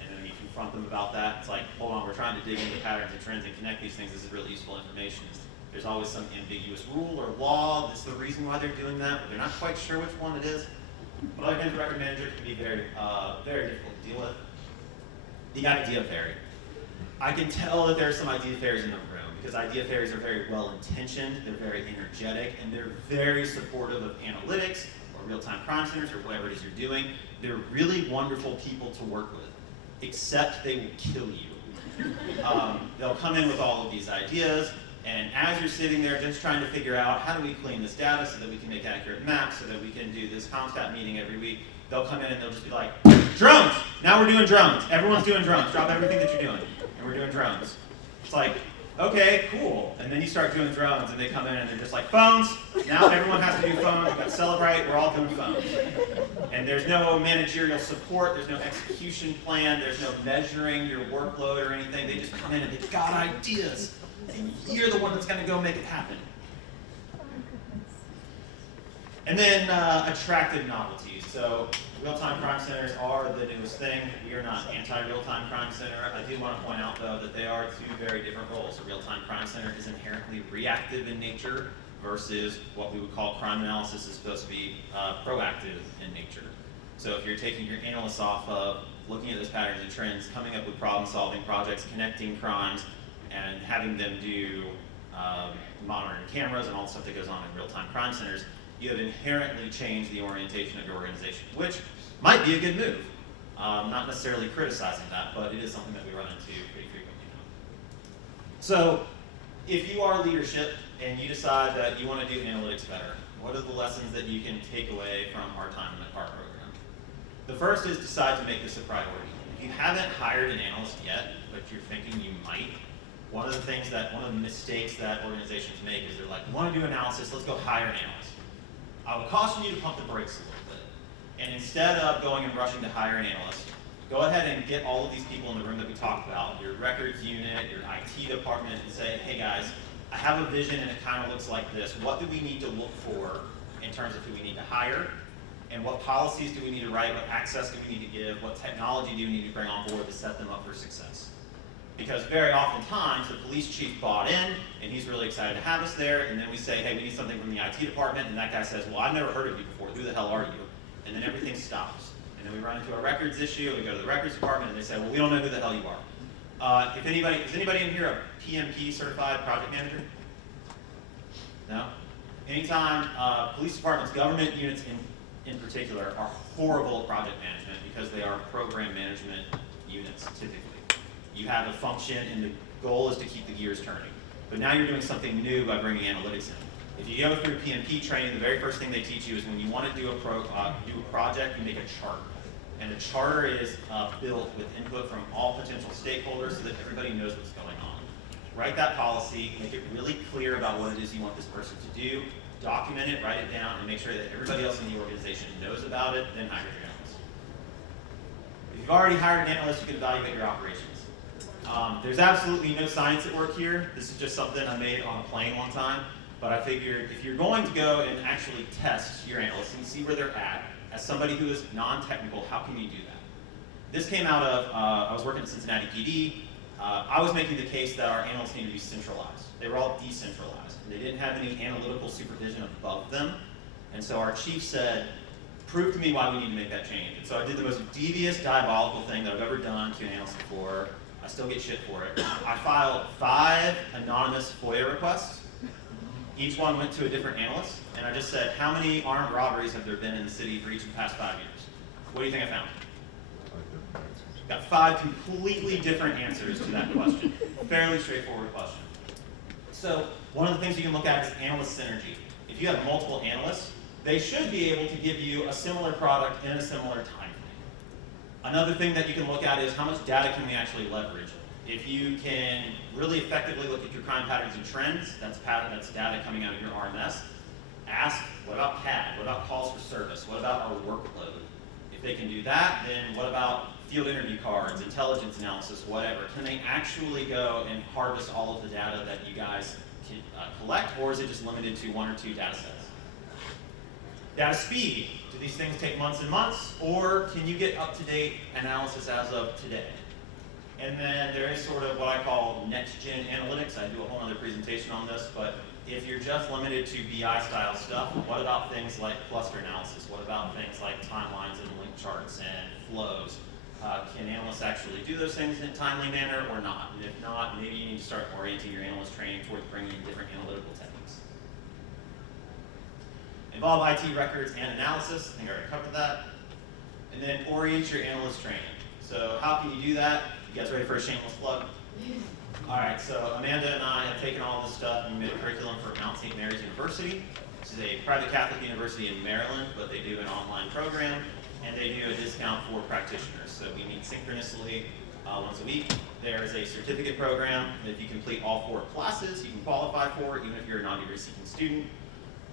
And then you confront them about that. It's like, hold on, we're trying to dig into patterns and trends and connect these things. This is really useful information. There's always some ambiguous rule or law. This is the reason why they're doing that, but they're not quite sure which one it is. But again, the record manager can be very, very difficult to deal with. the idea fairy. I can tell that there are some idea fairies in the room because idea fairies are very well intentioned, they're very energetic, and they're very supportive of analytics or real-time crime centers or whatever it is you're doing. They're really wonderful people to work with, except they will kill you. They'll come in with all of these ideas, and as you're sitting there just trying to figure out how do we clean this data so that we can make accurate maps, so that we can do this CompStat meeting every week, they'll come in and they'll just be like, drones! Now we're doing drones. Everyone's doing drones. Drop everything that you're doing. And we're doing drones. It's like, okay, cool. And then you start doing drones and they come in and they're just like, phones. Now everyone has to do phones. We've got Celebrate. We're all doing phones. And there's no managerial support. There's no execution plan. There's no measuring your workload or anything. They just come in and they've got ideas. And you're the one that's going to go make it happen. And then attractive novelties. So real-time crime centers are the newest thing. We are not anti-real-time crime center. I do want to point out, though, that they are two very different roles. A real-time crime center is inherently reactive in nature versus what we would call crime analysis is supposed to be proactive in nature. So if you're taking your analysts off of looking at those patterns and trends, coming up with problem-solving projects, connecting crimes, and having them do monitoring cameras and all the stuff that goes on in real-time crime centers, you have inherently changed the orientation of your organization, which might be a good move. Not necessarily criticizing that, but it is something that we run into pretty frequently now. So if you are leadership and you decide that you want to do analytics better, what are the lessons that you can take away from our time in the CAR program? The first is decide to make this a priority. If you haven't hired an analyst yet, but you're thinking you might, one of the mistakes that organizations make is they're like, we want to do analysis, let's go hire an analyst. I would caution you to pump the brakes a little bit. And instead of going and rushing to hire an analyst, go ahead and get all of these people in the room that we talked about, your records unit, your IT department, and say, hey guys, I have a vision and it kind of looks like this. What do we need to look for in terms of who we need to hire? And what policies do we need to write? What access do we need to give? What technology do we need to bring on board to set them up for success? Because very oftentimes, the police chief bought in, and he's really excited to have us there, and then we say, hey, we need something from the IT department, and that guy says, well, I've never heard of you before, who the hell are you? And then everything stops. And then we run into a records issue, and we go to the records department, and they say, well, we don't know who the hell you are. Is anybody in here a PMP certified project manager? No? Anytime police departments, government units in particular, are horrible at project management because they are program management units, typically. You have a function, and the goal is to keep the gears turning. But now you're doing something new by bringing analytics in. If you go through PMP training, the very first thing they teach you is when you want to do a project, you make a charter. And the charter is built with input from all potential stakeholders so that everybody knows what's going on. Write that policy, make it really clear about what it is you want this person to do, document it, write it down, and make sure that everybody else in the organization knows about it, then hire your analyst. If you've already hired an analyst, you can evaluate your operations. There's absolutely no science at work here. This is just something I made on a plane one time. But I figured if you're going to go and actually test your analysts and see where they're at, as somebody who is non-technical, how can you do that? This came out of, I was working at Cincinnati PD. I was making the case that our analysts needed to be centralized. They were all decentralized. They didn't have any analytical supervision above them. And so our chief said, prove to me why we need to make that change. And so I did the most devious, diabolical thing that I've ever done to an analyst before. I still get shit for it. I filed 5 anonymous FOIA requests. Each one went to a different analyst, and I just said, how many armed robberies have there been in the city for each of the past 5 years? What do you think I found? Got 5 completely different answers to that question. Fairly straightforward question. So one of the things you can look at is analyst synergy. If you have multiple analysts, they should be able to give you a similar product in a similar time frame. Another thing that you can look at is how much data can we actually leverage. If you can really effectively look at your crime patterns and trends, that's data coming out of your RMS. Ask, what about CAD? What about calls for service? What about our workload? If they can do that, then what about field interview cards, intelligence analysis, whatever? Can they actually go and harvest all of the data that you guys can collect, or is it just limited to 1 or 2 data sets? Data speed. Do these things take months and months, or can you get up-to-date analysis as of today? And then there is sort of what I call next-gen analytics. I do a whole other presentation on this, but if you're just limited to BI-style stuff, what about things like cluster analysis? What about things like timelines and link charts and flows? Can analysts actually do those things in a timely manner or not? And if not, maybe you need to start orienting your analyst training towards bringing in different analytical techniques. Involve IT records and analysis. I think I already covered that. And then orient your analyst training. So how can you do that? You guys ready for a shameless plug? All right, so Amanda and I have taken all this stuff and made a curriculum for Mount St. Mary's University, which is a private Catholic university in Maryland, but they do an online program, and they do a discount for practitioners. So we meet synchronously once a week. There is a certificate program that if you complete all 4 classes, you can qualify for, even if you're a non-degree seeking student.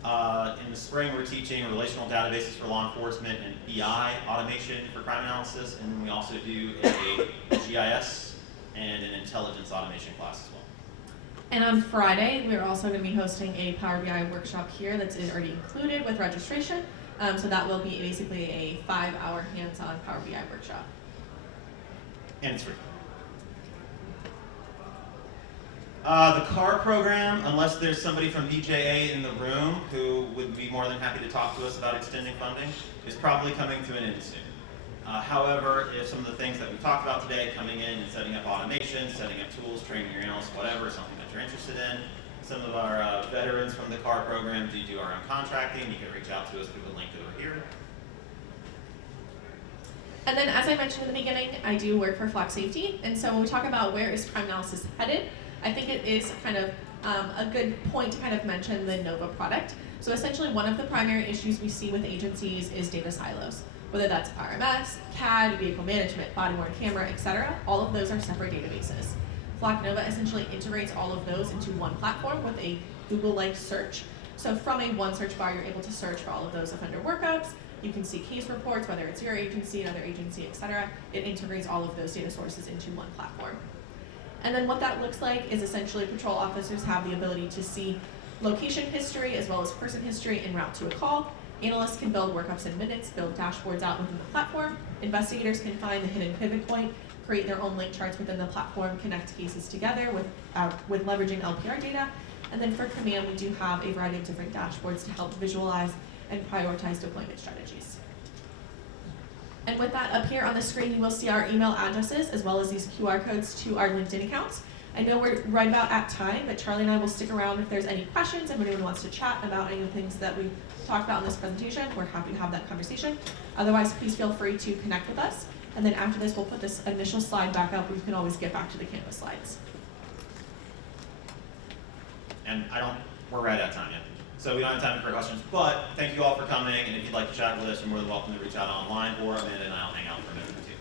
In the spring, we're teaching relational databases for law enforcement and BI automation for crime analysis, and then we also do a GIS and an intelligence automation class as well. And on Friday, we're also going to be hosting a Power BI workshop here that's already included with registration. So that will be basically a 5-hour hands-on Power BI workshop. And it's free. The CAR program, unless there's somebody from BJA in the room who would be more than happy to talk to us about extending funding, is probably coming to an end soon. However, if some of the things that we talked about today, coming in and setting up automation, setting up tools, training your analysts, whatever, something that you're interested in, some of our veterans from the CAR program do our own contracting. You can reach out to us through the link over here. And then, as I mentioned in the beginning, I do work for Flock Safety. And so when we talk about where is crime analysis headed, I think it is kind of a good point to kind of mention the NOVA product. So essentially, one of the primary issues we see with agencies is data silos. Whether that's RMS, CAD, vehicle management, body-worn camera, etc., all of those are separate databases. Flock Nova essentially integrates all of those into one platform with a Google-like search. So from a one search bar, you're able to search for all of those offender workups. You can see case reports, whether it's your agency, another agency, etc. It integrates all of those data sources into one platform. And then what that looks like is essentially patrol officers have the ability to see location history as well as person history en route to a call. Analysts can build workups in minutes, build dashboards out within the platform. Investigators can find the hidden pivot point, create their own link charts within the platform, connect cases together with leveraging LPR data. And then for command, we do have a variety of different dashboards to help visualize and prioritize deployment strategies. And with that, up here on the screen, you will see our email addresses as well as these QR codes to our LinkedIn accounts. I know we're right about at time, but Charlie and I will stick around if there's any questions, if anyone wants to chat about any of the things that we've talked about in this presentation. We're happy to have that conversation. Otherwise, please feel free to connect with us. And then after this, we'll put this initial slide back up where you can always get back to the Canvas slides. And we're right at time yet. So we don't have time for questions, but thank you all for coming, and if you'd like to chat with us, you're more than welcome to reach out online, or Amanda and I will hang out for a minute or two.